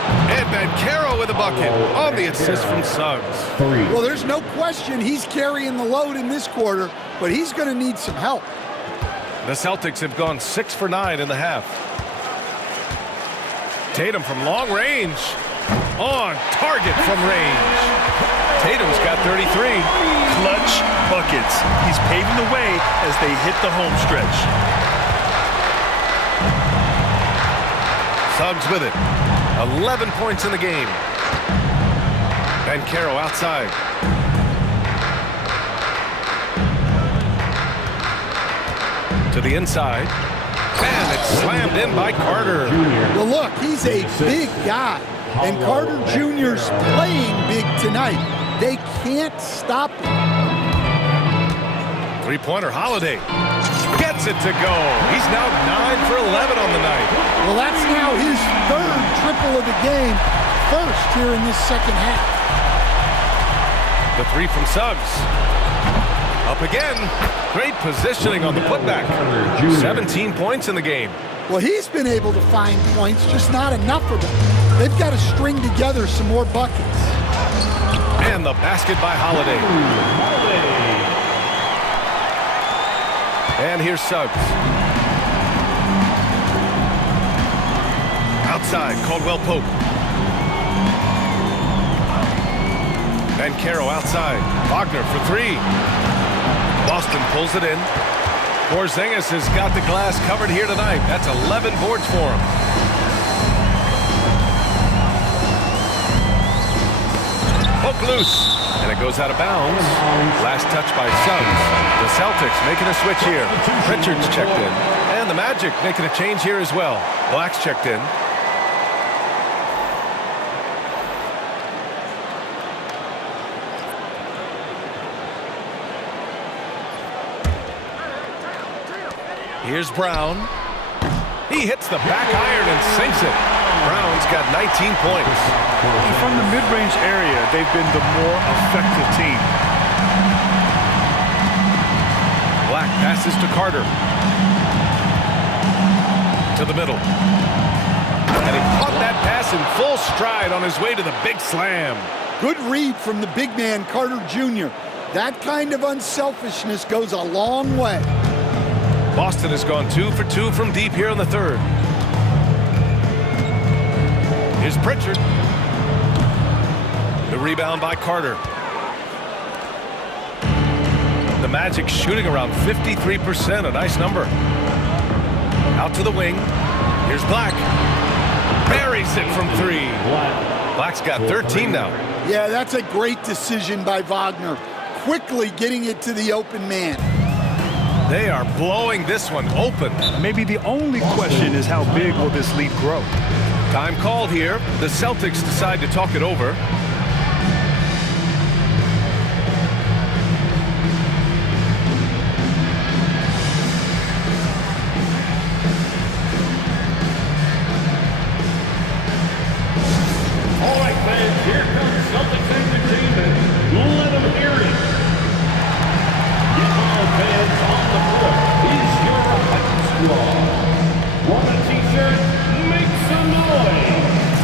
And Banchero with a bucket on the assist from Suggs. Well, there's no question he's carrying the load in this quarter, but he's going to need some help. The Celtics have gone 6 for 9 in the half. Tatum from long range. On target from range. Tatum's got 33. Clutch buckets. He's paving the way as they hit the home stretch. Suggs with it. 11 points in the game. Banchero outside. To the inside. And it's slammed in by Carter. Well, look, he's a big guy. And Carter Jr.'s playing big tonight. They can't stop him. Three-pointer Holiday. Gets it to go. He's now 9 for 11 on the night. Well, that's now his third triple of the game. First here in this second half. The three from Suggs. Up again. Great positioning on the putback. 17 points in the game. Well, he's been able to find points, just not enough of them. They've got to string together some more buckets. And the basket by Holiday. And here's Suggs. Outside, Caldwell-Pope. Banchero outside. Wagner for three. Boston pulls it in. Porzingis has got the glass covered here tonight. That's 11 boards for him. Poke loose. And it goes out of bounds. Last touch by Suggs. The Celtics making a switch here. Richards checked in. And the Magic making a change here as well. Black's checked in. Here's Brown. He hits the back iron and sinks it. Brown's got 19 points. From the mid-range area, they've been the more effective team. Black passes to Carter. To the middle. And he caught that pass in full stride on his way to the big slam. Good read from the big man, Carter Jr. That kind of unselfishness goes a long way. Boston has gone 2 for 2 from deep here in the third. Here's Pritchard. The rebound by Carter. The Magic shooting around 53%, a nice number. Out to the wing. Here's Black. Buries it from three. Black's got 13 now. Yeah, that's a great decision by Wagner. Quickly getting it to the open man. They are blowing this one open. Maybe the only question is how big will this lead grow? Time called here. The Celtics decide to talk it over. All right, fans, here comes Celtics entertainment. Let them hear it. Fans on the court is your hype squad. Want a t-shirt? Make some noise.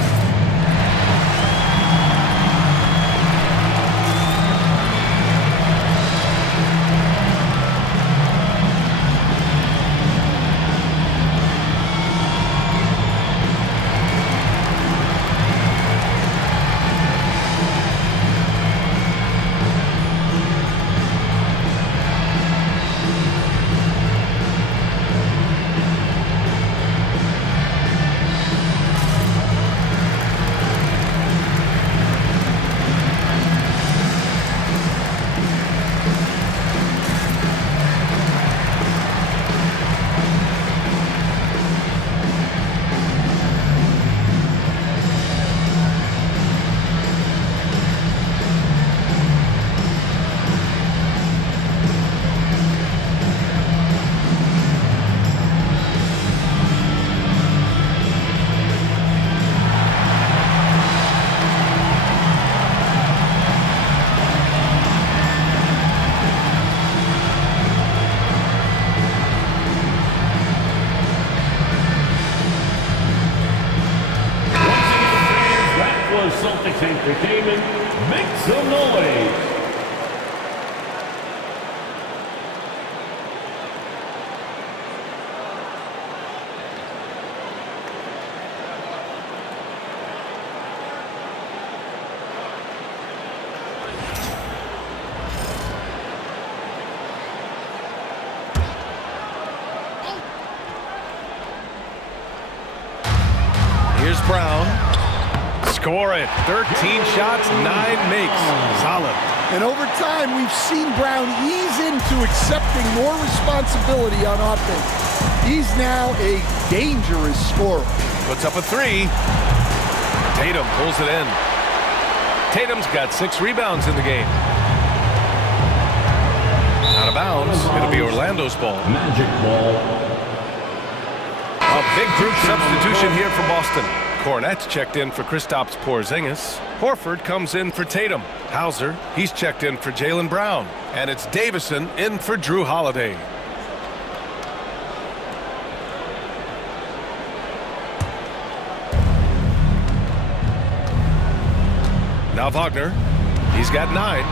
Make some noise. Here's Brown. Score it. 13 shots, 9 makes. Solid. And over time, we've seen Brown ease into accepting more responsibility on offense. He's now a dangerous scorer. Puts up a 3. Tatum pulls it in. Tatum's got 6 rebounds in the game. Out of bounds. It'll be Orlando's ball. Magic ball. A big group substitution here for Boston. Cornette's checked in for Kristaps Porzingis. Horford comes in for Tatum. Hauser, he's checked in for Jaylen Brown. And it's Davison in for Drew Holiday. Now Wagner, he's got 9.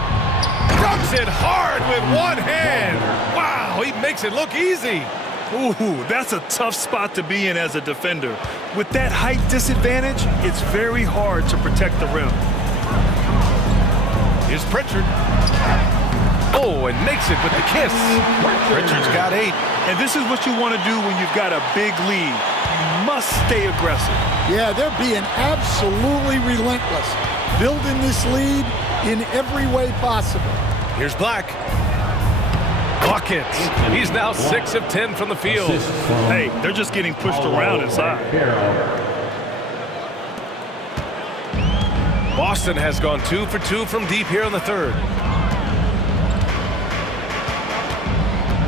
Drops it hard with one hand. Wow, he makes it look easy. Ooh, that's a tough spot to be in as a defender. With that height disadvantage, it's very hard to protect the rim. Here's Pritchard. Oh, and makes it with the kiss. Pritchard's got 8. And this is what you want to do when you've got a big lead. You must stay aggressive. Yeah, they're being absolutely relentless, building this lead in every way possible. Here's Black. Bucket. He's now 6 of 10 from the field. Hey, they're just getting pushed around inside. Boston has gone 2 for 2 from deep here in the third.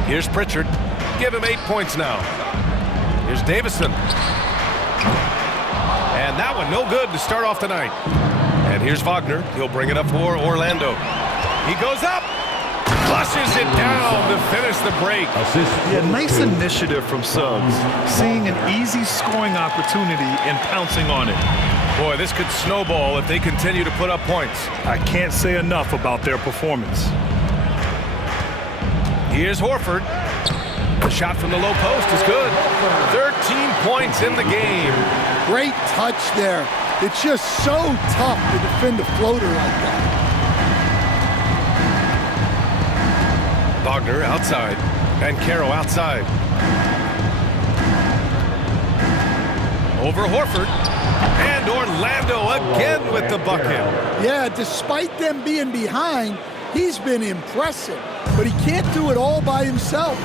Here's Pritchard. Give him 8 points now. Here's Davison. And that one no good to start off the night. And here's Wagner. He'll bring it up for Orlando. He goes up. Flushes it down to finish the break. Yeah, nice initiative from Suggs. Seeing an easy scoring opportunity and pouncing on it. Boy, this could snowball if they continue to put up points. I can't say enough about their performance. Here's Horford. The shot from the low post is good. 13 points in the game. Great touch there. It's just so tough to defend a floater like that. Wagner outside. Banchero outside. Over Horford. And Orlando again with the bucket. Yeah, despite them being behind, he's been impressive. But he can't do it all by himself.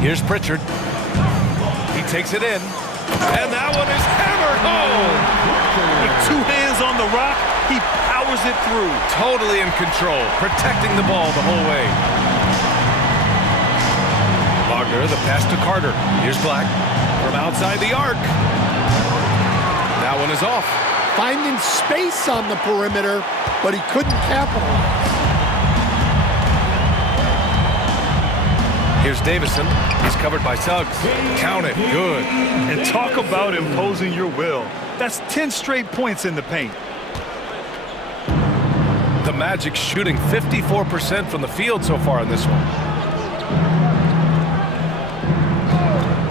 Here's Pritchard. He takes it in. And that one is hammered home. With 2 hands on the rock, he powers it through. Totally in control, protecting the ball the whole way. Wagner, the pass to Carter. Here's Black from outside the arc. That one is off. Finding space on the perimeter, but he couldn't capitalize. Here's Davison. He's covered by Suggs. Count it. Good. And talk about imposing your will. That's 10 straight points in the paint. The Magic shooting 54% from the field so far in this one.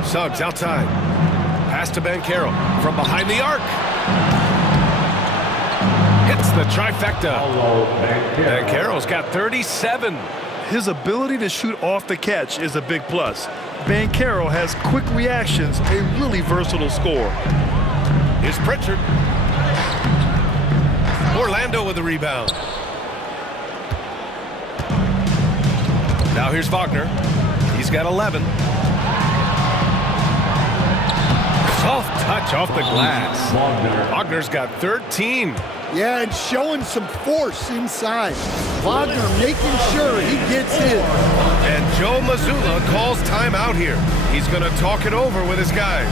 Suggs outside. Pass to Banchero from behind the arc. Hits the trifecta. Banchero's got 37. His ability to shoot off the catch is a big plus. Banchero has quick reactions, a really versatile scorer. Here's Pritchard. Orlando with the rebound. Now here's Wagner. He's got 11. Soft touch off the glass. Wagner's got 13. Yeah, and showing some force inside. Wagner making sure he gets in. And Joe Mazzulla calls timeout here. He's going to talk it over with his guys.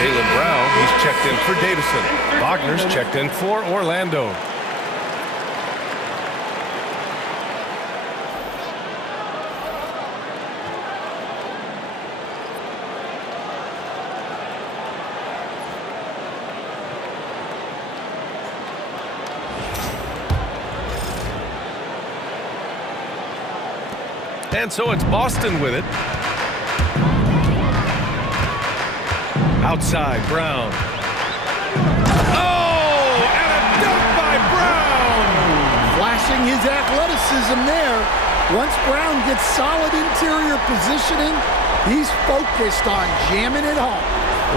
Jaylen Brown, he's checked in for Davison. Wagner's checked in for Orlando. And so it's Boston with it. Outside, Brown. Oh, and a dunk by Brown! Flashing his athleticism there. Once Brown gets solid interior positioning, he's focused on jamming it home.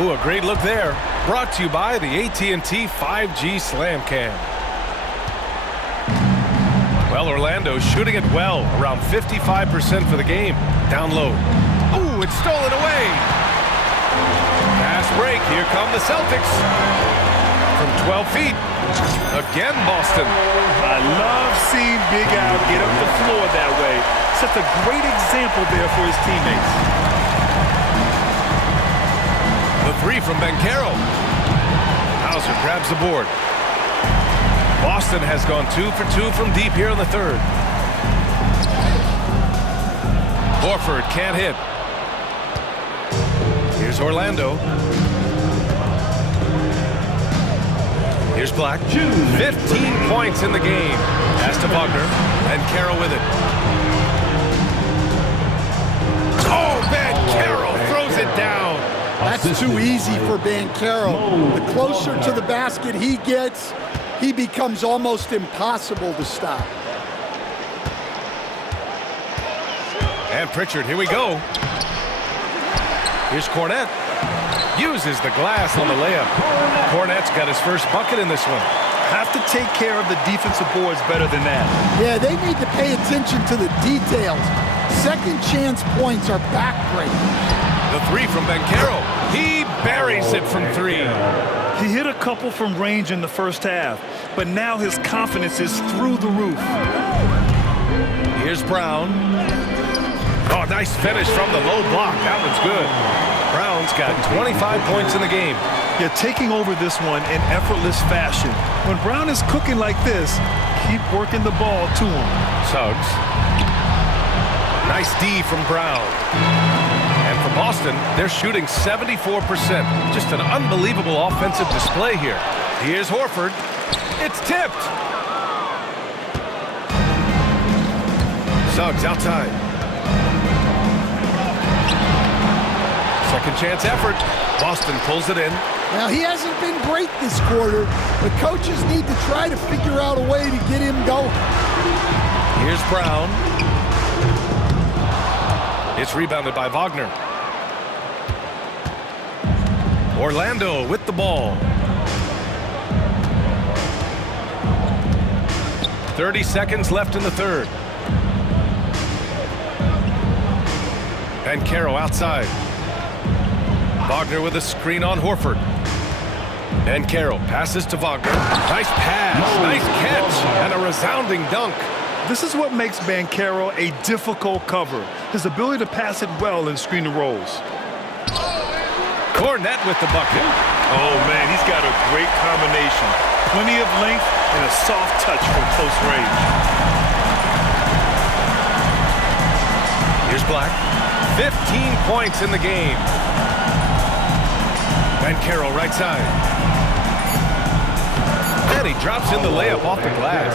Ooh, a great look there. Brought to you by the AT&T 5G Slam Cam. Well, Orlando shooting it well, around 55% for the game. Down low. Ooh, it's stolen away. Pass break. Here come the Celtics. From 12 feet. Again, Boston. I love seeing Big Al get up the floor that way. Sets a great example there for his teammates. The three from Banchero. Hauser grabs the board. Boston has gone 2 for 2 from deep here in the third. Horford can't hit. Here's Orlando. Here's Black. 15 points in the game. Pass to Wagner. And Carroll with it. Oh, Banchero throws it down. That's too easy for Banchero. The closer to the basket he gets, he becomes almost impossible to stop. And Pritchard, here we go. Here's Cornette. Uses the glass on the layup. Cornette's got his first bucket in this one. Have to take care of the defensive boards better than that. Yeah, they need to pay attention to the details. Second chance points are backbreaking. The three from Banchero. He buries it from three. He hit a couple from range in the first half, but now his confidence is through the roof. Here's Brown. Oh, nice finish from the low block. That one's good. Brown's got 25 points in the game. You're taking over this one in effortless fashion. When Brown is cooking like this, keep working the ball to him. Suggs. Nice D from Brown. And for Boston, they're shooting 74%. Just an unbelievable offensive display here. Here's Horford. It's tipped. Suggs outside. Second chance effort. Boston pulls it in. Now, he hasn't been great this quarter, but coaches need to try to figure out a way to get him going. Here's Brown. It's rebounded by Wagner. Orlando with the ball. 30 seconds left in the third. Banchero outside. Wagner with a screen on Horford. Banchero passes to Wagner. Nice pass, nice catch, and a resounding dunk. This is what makes Banchero a difficult cover. His ability to pass it well in screen and rolls. Cornette with the bucket. Oh, man, he's got a great combination. Plenty of length and a soft touch from close range. Here's Black. 15 points in the game. Banchero right side. And he drops in the layup off the glass.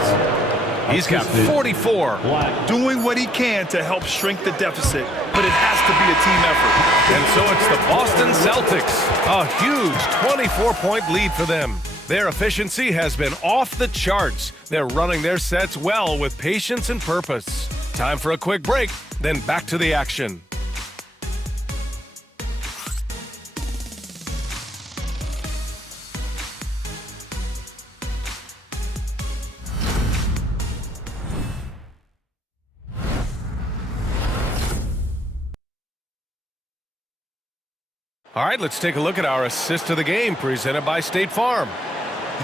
He's got 44. Doing what he can to help shrink the deficit, but it has to be a team effort. And so it's the Boston Celtics. A huge 24-point lead for them. Their efficiency has been off the charts. They're running their sets well with patience and purpose. Time for a quick break, then back to the action. All right, let's take a look at our assist of the game presented by State Farm.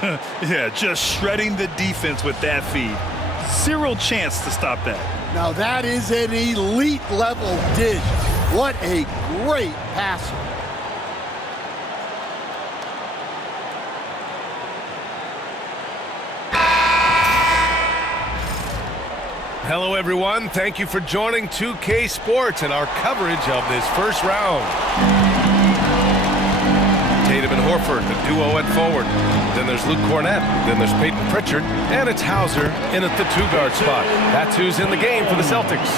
Yeah, just shredding the defense with that feed. Zero chance to stop that. Now that is an elite level dish. What a great passer. Hello, everyone. Thank you for joining 2K Sports and our coverage of this first round. Tatum and Horford, the duo at forward. Then there's Luke Cornett. Then there's Peyton Pritchard. And it's Hauser in at the two-guard spot. That's who's in the game for the Celtics.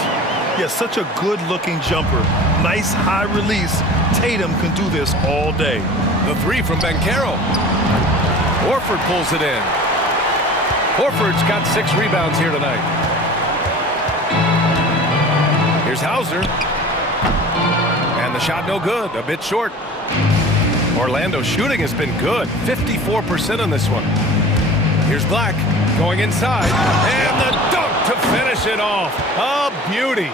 Yeah, such a good-looking jumper. Nice high release. Tatum can do this all day. The three from Banchero. Horford pulls it in. Horford's got 6 rebounds here tonight. Here's Hauser. And the shot no good, a bit short. Orlando's shooting has been good, 54% on this one. Here's Black going inside. And the dunk to finish it off. A beauty.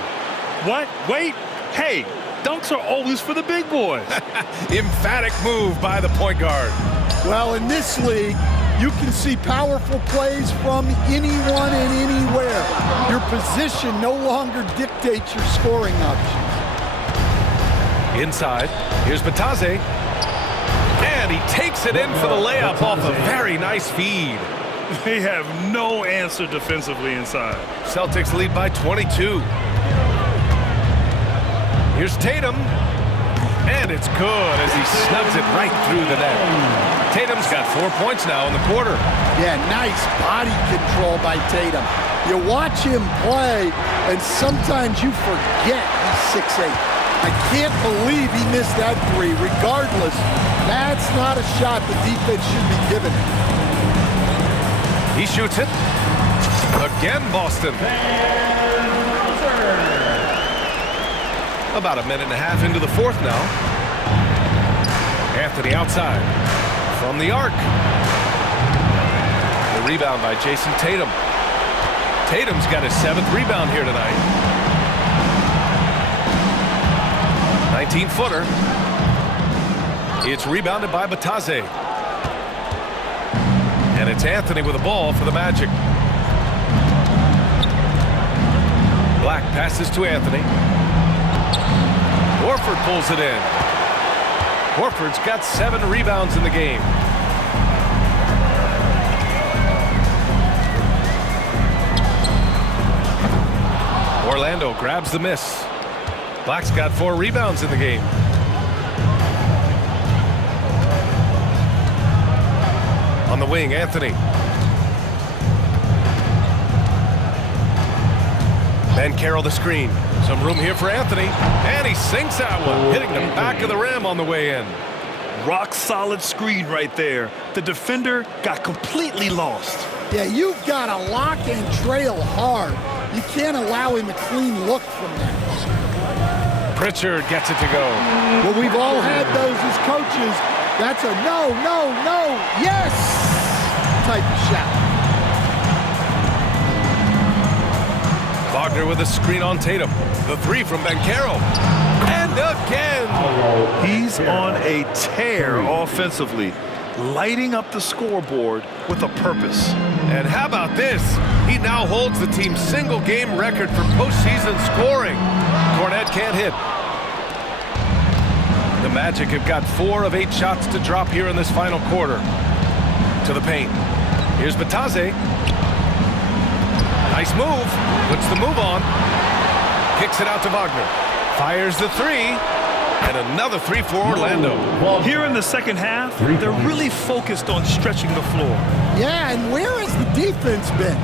What? Wait. Hey, dunks are always for the big boys. Emphatic move by the point guard. Well, in this league, you can see powerful plays from anyone and anywhere. Your position no longer dictates your scoring options. Inside, here's Batase. And he takes it in for the layup off a very nice feed. They have no answer defensively inside. Celtics lead by 22. Here's Tatum. And it's good as he snubs it right through the net. Tatum's got 4 points now in the quarter. Yeah, nice body control by Tatum. You watch him play, and sometimes you forget he's 6'8". I can't believe he missed that three. Regardless, that's not a shot the defense should be giving him. He shoots it. Again, Boston. About a minute and a half into the fourth now. Anthony outside from the arc. The rebound by Jason Tatum. Tatum's got his 7th rebound here tonight. 19-footer. It's rebounded by Batase. And it's Anthony with the ball for the Magic. Black passes to Anthony. Horford pulls it in. Horford's got 7 rebounds in the game. Orlando grabs the miss. Black's got 4 rebounds in the game. On the wing, Anthony. Banchero the screen. Some room here for Anthony. And he sinks that one, hitting the back of the rim on the way in. Rock solid screen right there. The defender got completely lost. Yeah, you've got to lock and trail hard. You can't allow him a clean look from that. Pritchard gets it to go. Well, we've all had those as coaches. That's a no, no, no, yes type of shot. Wagner with a screen on Tatum. The three from Banchero. And again. He's on a tear offensively, lighting up the scoreboard with a purpose. And how about this? He now holds the team's single-game record for postseason scoring. Cornett can't hit. The Magic have got 4 of 8 shots to drop here in this final quarter. To the paint. Here's Batase. Nice move. Puts the move on. Kicks it out to Wagner. Fires the 3. And another 3 for Orlando. Here in the second half, they're really focused on stretching the floor. Yeah, and where has the defense been?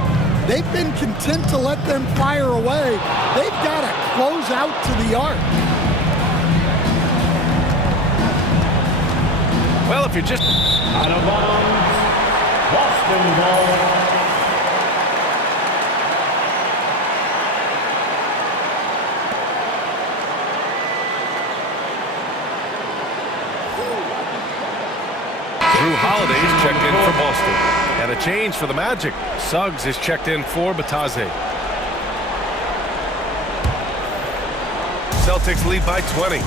They've been content to let them fire away. They've got to close out to the arc. Well, if you're just out of bounds, Boston ball. Drew Holiday's checked in for Boston. And a change for the Magic. Suggs is checked in for Batase. Celtics lead by 20.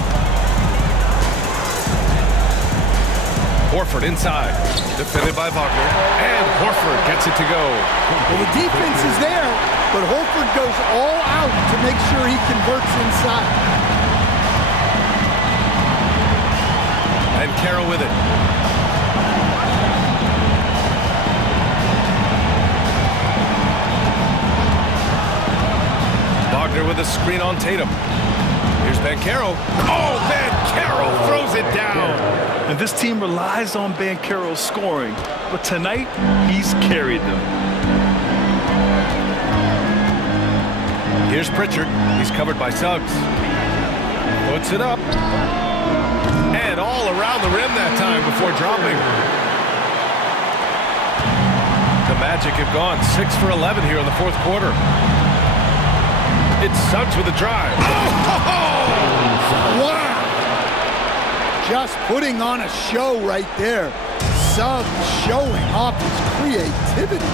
Horford inside. Defended by Wagner. And Horford gets it to go. Well, the defense is there, but Horford goes all out to make sure he converts inside. And Carroll with it. on Tatum. Here's Banchero. Oh, Banchero throws it down. And this team relies on Banchero's scoring, but tonight he's carried them. Here's Pritchard. He's covered by Suggs. Puts it up. And all around the rim that time before dropping. The Magic have gone 6 for 11 here in the fourth quarter. It's Suggs with a drive. Wow! Just putting on a show right there. Suggs showing off his creativity.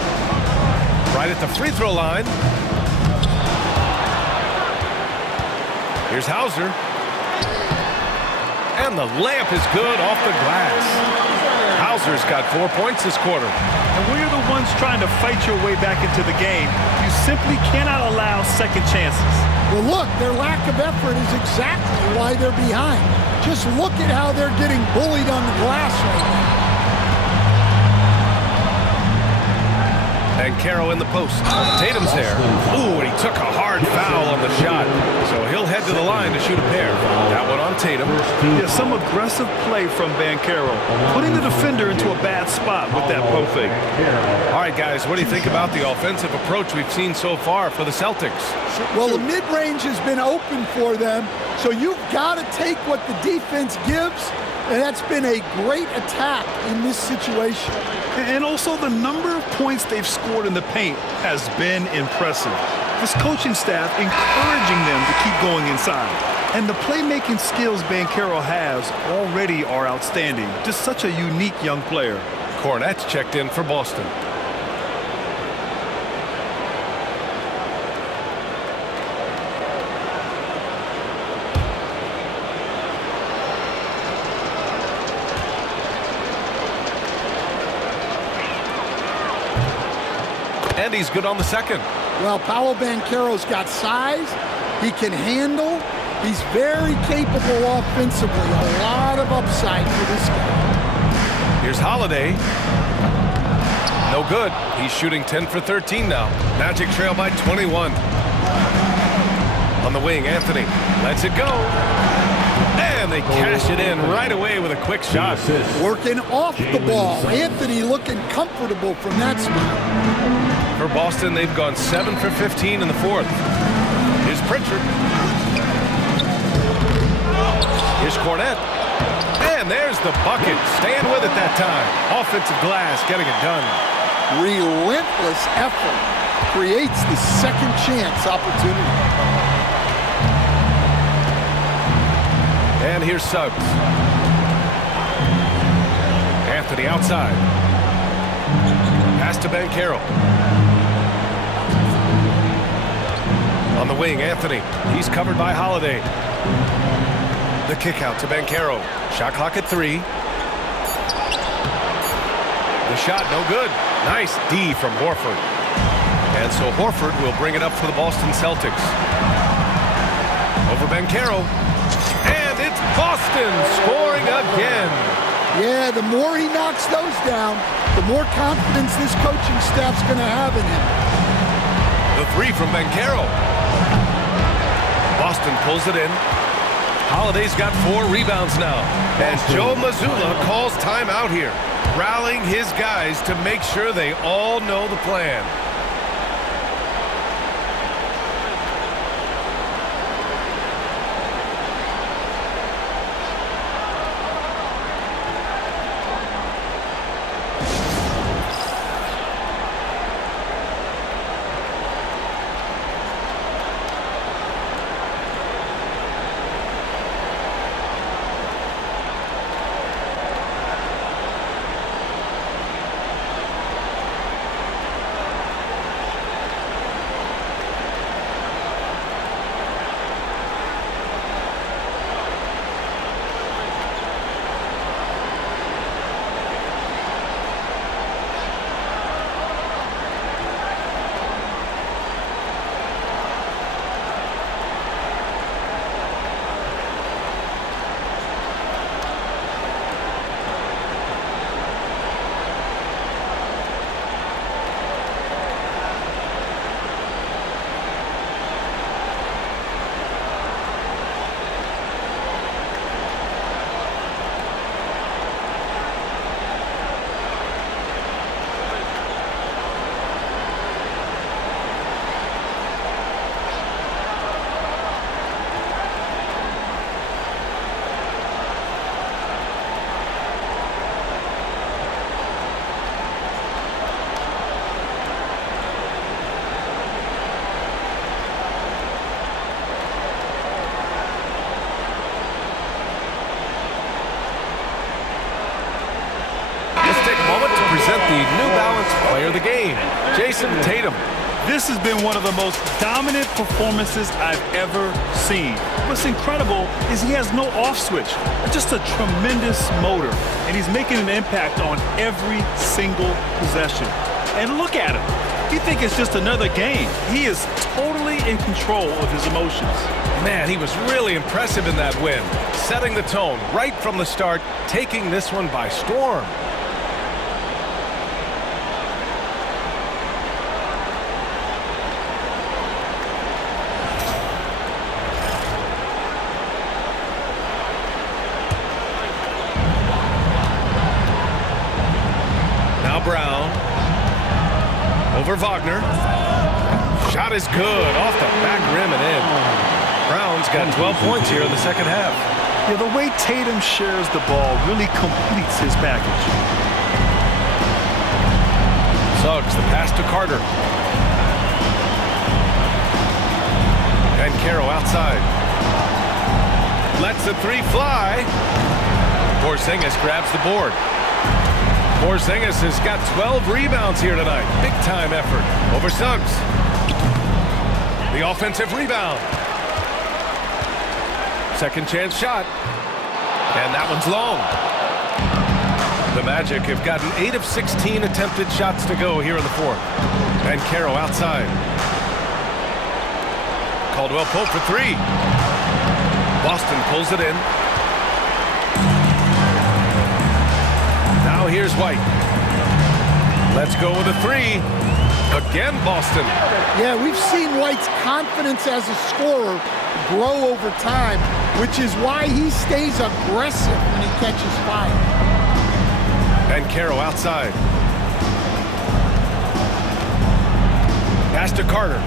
Right at the free throw line. Here's Hauser. And the layup is good off the glass. Hauser's got 4 points this quarter. And when you're the ones trying to fight your way back into the game, you simply cannot allow second chances. Well, look, their lack of effort is exactly why they're behind. Just look at how they're getting bullied on the glass right now. Banchero in the post. Tatum's there. Ooh, and he took a hard foul on the shot. So he'll head to the line to shoot a pair. That one on Tatum. Yeah, some aggressive play from Banchero, putting the defender into a bad spot with that pump fake. All right, guys, what do you think about the offensive approach we've seen so far for the Celtics? Well, the mid-range has been open for them, so you've got to take what the defense gives, and that's been a great attack in this situation. And also the number of points they've scored in the paint has been impressive. This coaching staff encouraging them to keep going inside. And the playmaking skills Banchero has already are outstanding. Just such a unique young player. Cornette's checked in for Boston. And he's good on the second. Well, Paolo Banchero's got size. He can handle. He's very capable offensively. A lot of upside for this guy. Here's Holiday. No good. He's shooting 10 for 13 now. Magic trail by 21. On the wing, Anthony lets it go. And they cash it in right away with a quick shot. Working off the ball. Anthony looking comfortable from that spot. For Boston, they've gone 7 for 15 in the fourth. Here's Pritchard. Here's Cornette. And there's the bucket. Staying with it that time. Offensive glass, getting it done. Relentless effort creates the second chance opportunity. And here's Suggs. Anthony outside. Pass to Banchero. On the wing, Anthony. He's covered by Holiday. The kick out to Banchero. Shot clock at 3. The shot no good. Nice D from Horford. And so Horford will bring it up for the Boston Celtics. Over Banchero. And it's Boston scoring again. Yeah, the more he knocks those down, the more confidence this coaching staff's going to have in him. The 3 from Banchero. Boston pulls it in. Holiday's got 4 rebounds now. And Joe Mazzulla calls timeout here, rallying his guys to make sure they all know the plan. present the New Balance Player of the Game, Jason Tatum. This has been one of the most dominant performances I've ever seen. What's incredible is he has no off switch, just a tremendous motor, and he's making an impact on every single possession. And look at him. You think it's just another game. He is totally in control of his emotions. Man, he was really impressive in that win, setting the tone right from the start, taking this one by storm. Now Brown. Over Wagner. Shot is good. Off the back rim and in. Brown's got 12 points here in the second half. Yeah, the way Tatum shares the ball really completes his package. Suggs, the pass to Carter. And Caro outside. Lets the three fly. Porzingis grabs the board. Porzingis has got 12 rebounds here tonight. Big time effort over Suggs. The offensive rebound. Second chance shot. And that one's long. The Magic have gotten 8 of 16 attempted shots to go here in the fourth. And Caro outside. Caldwell-Pope for three. Boston pulls it in. Now here's White. Let's go with a three. Again, Boston. Yeah, we've seen White's confidence as a scorer grow over time, which is why he stays aggressive when he catches fire. And Caro outside. Pass to Carter.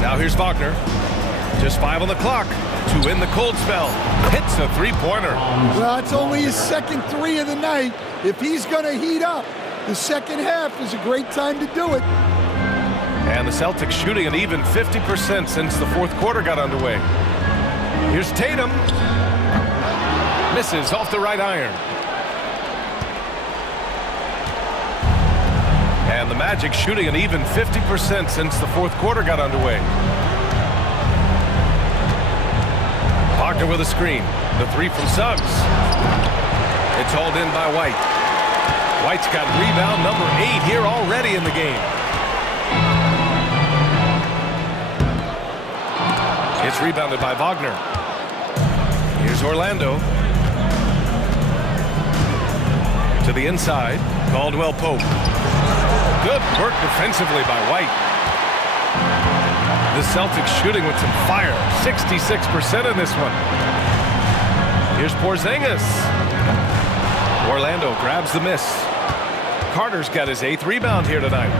Now here's Wagner. Just 5 on the clock to win the cold spell. Hits a three-pointer. Well, it's only his second three of the night. If he's going to heat up, the second half is a great time to do it. And the Celtics shooting an even 50% since the fourth quarter got underway. Here's Tatum. Misses off the right iron. And the Magic shooting an even 50% since the fourth quarter got underway. Wagner with a screen. The three from Suggs. It's hauled in by White. White's got rebound number 8 here already in the game. It's rebounded by Wagner. Here's Orlando. To the inside. Caldwell-Pope. Good work defensively by White. The Celtics shooting with some fire. 66% in this one. Here's Porzingis. Orlando grabs the miss. Carter's got his 8th rebound here tonight.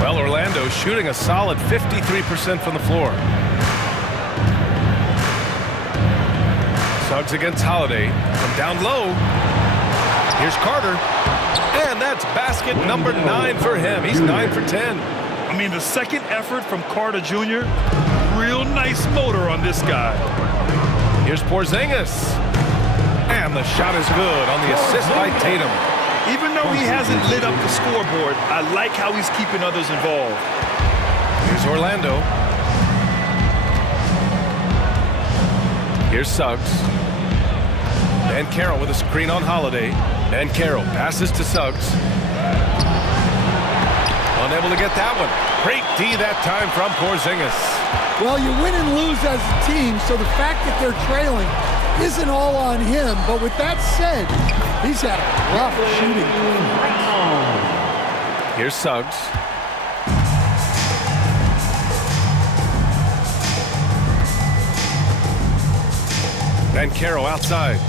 Well, Orlando shooting a solid 53% from the floor. Suggs against Holiday from down low. Here's Carter. And that's basket number 9 for him. He's 9 for 10. I mean, the second effort from Carter Jr., real nice motor on this guy. Here's Porzingis. And the shot is good on the assist by Tatum. Even though he hasn't lit up the scoreboard, I like how he's keeping others involved. Here's Orlando. Here's Suggs. And Caro with a screen on Holiday. And Caro passes to Suggs. Unable to get that one. Great D that time from Porzingis. Well, you win and lose as a team, so the fact that they're trailing isn't all on him. But with that said, he's had a rough shooting. Here's Suggs. And Caro outside.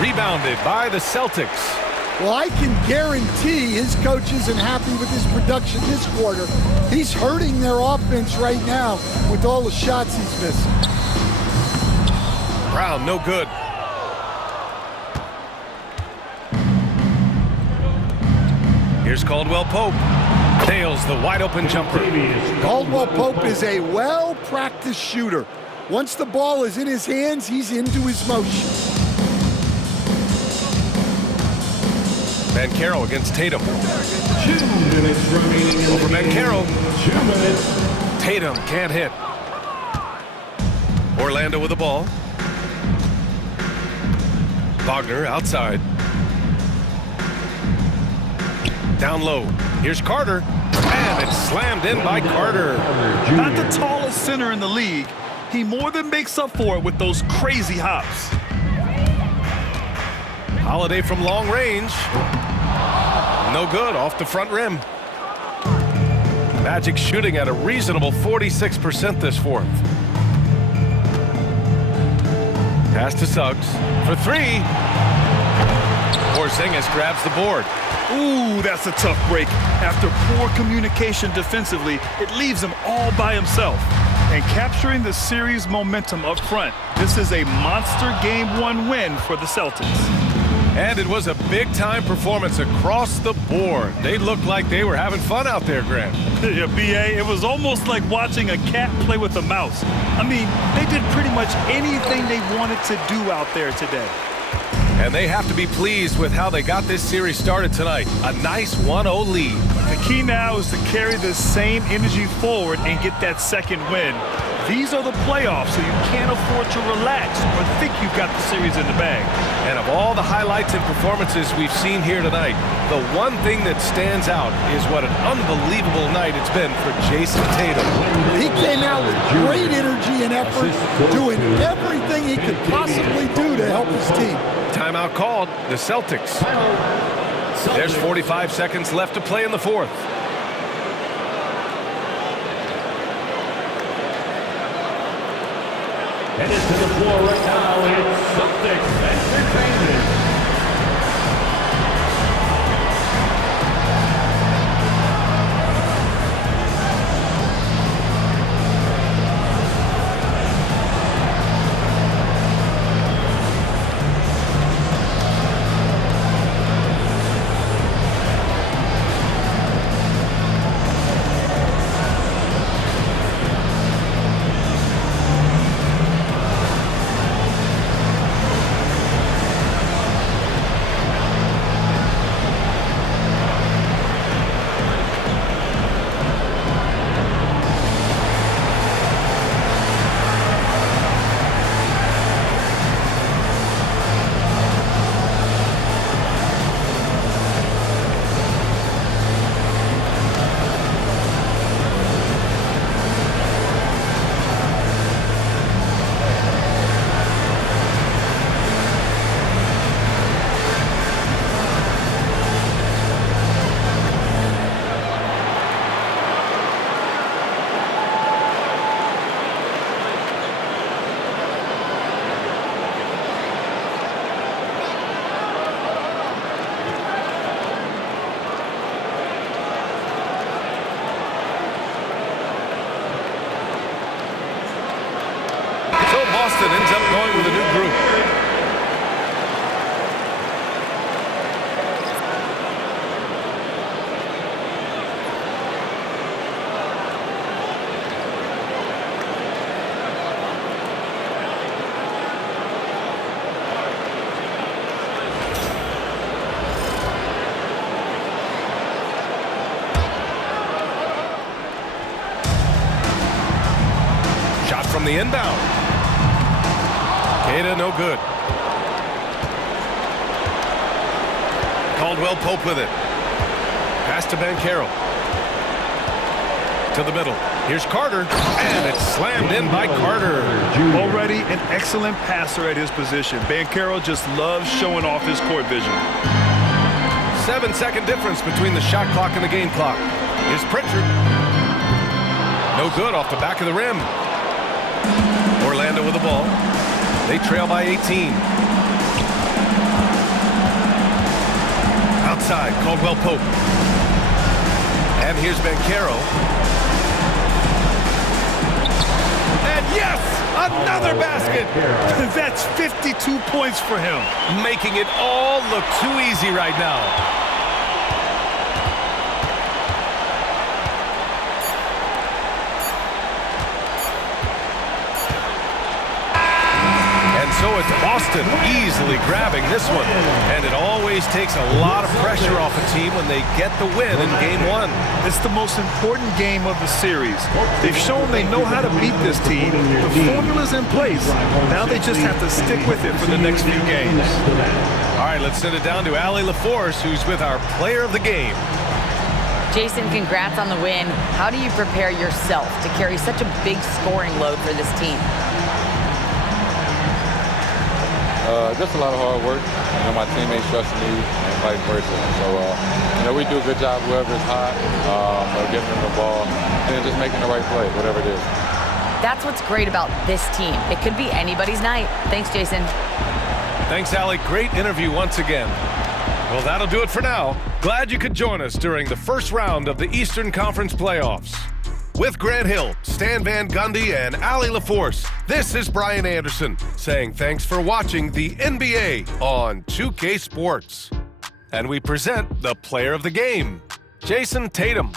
Rebounded by the Celtics. Well, I can guarantee his coach isn't happy with his production this quarter. He's hurting their offense right now with all the shots he's missing. Brown, no good. Here's Caldwell-Pope. Nails the wide-open jumper. Caldwell-Pope is a well-practiced shooter. Once the ball is in his hands, he's into his motion. Banchero against Tatum. 2 minutes remaining in Over the game. Banchero. 2 minutes. Tatum can't hit. Orlando with the ball. Wagner outside. Down low. Here's Carter. And it's slammed in by Carter. Not the tallest center in the league. He more than makes up for it with those crazy hops. Holiday from long range. No good, off the front rim. Magic shooting at a reasonable 46% this fourth. Pass to Suggs for 3. Porzingis grabs the board. Ooh, that's a tough break. After poor communication defensively, it leaves him all by himself. And capturing the series momentum up front, this is a monster Game 1 win for the Celtics. And it was a big-time performance across the board. They looked like they were having fun out there, Grant. Yeah, B.A., it was almost like watching a cat play with a mouse. I mean, they did pretty much anything they wanted to do out there today. And they have to be pleased with how they got this series started tonight. A nice 1-0 lead. The key now is to carry this same energy forward and get that second win. These are the playoffs, so you can't afford to relax or think you've got the series in the bag. And of all the highlights and performances we've seen here tonight, the one thing that stands out is what an unbelievable night it's been for Jason Tatum. He came out with great energy and effort, doing everything he could possibly do to help his team. Timeout called, the Celtics. There's 45 seconds left to play in the fourth. Headed to the floor right now, it's Celtics Entertainment. Boston ends up going with a new group. Shot from the inbound. Ada no good. Caldwell-Pope with it. Pass to Banchero. To the middle. Here's Carter. And it's slammed in by Carter. Already an excellent passer at his position. Banchero just loves showing off his court vision. 7-second difference between the shot clock and the game clock. Here's Pritchard. No good off the back of the rim. Orlando with the ball. They trail by 18. Outside, Caldwell-Pope. And here's Banchero. And yes, another basket. That's 52 points for him. Making it all look too easy right now. So it's Boston easily grabbing this one. And it always takes a lot of pressure off a team when they get the win in Game 1. It's the most important game of the series. They've shown they know how to beat this team. The formula's in place. Now they just have to stick with it for the next few games. All right, let's send it down to Allie LaForce, who's with our player of the game. Jason, congrats on the win. How do you prepare yourself to carry such a big scoring load for this team? Just a lot of hard work. My teammates trusting me and vice versa. So, we do a good job whoever's hot, of giving them the ball and then just making the right play, whatever it is. That's what's great about this team. It could be anybody's night. Thanks, Jason. Thanks, Allie. Great interview once again. Well, that'll do it for now. Glad you could join us during the first round of the Eastern Conference playoffs. With Grant Hill, Stan Van Gundy, and Allie LaForce, this is Brian Anderson saying thanks for watching the NBA on 2K Sports. And we present the player of the game, Jason Tatum.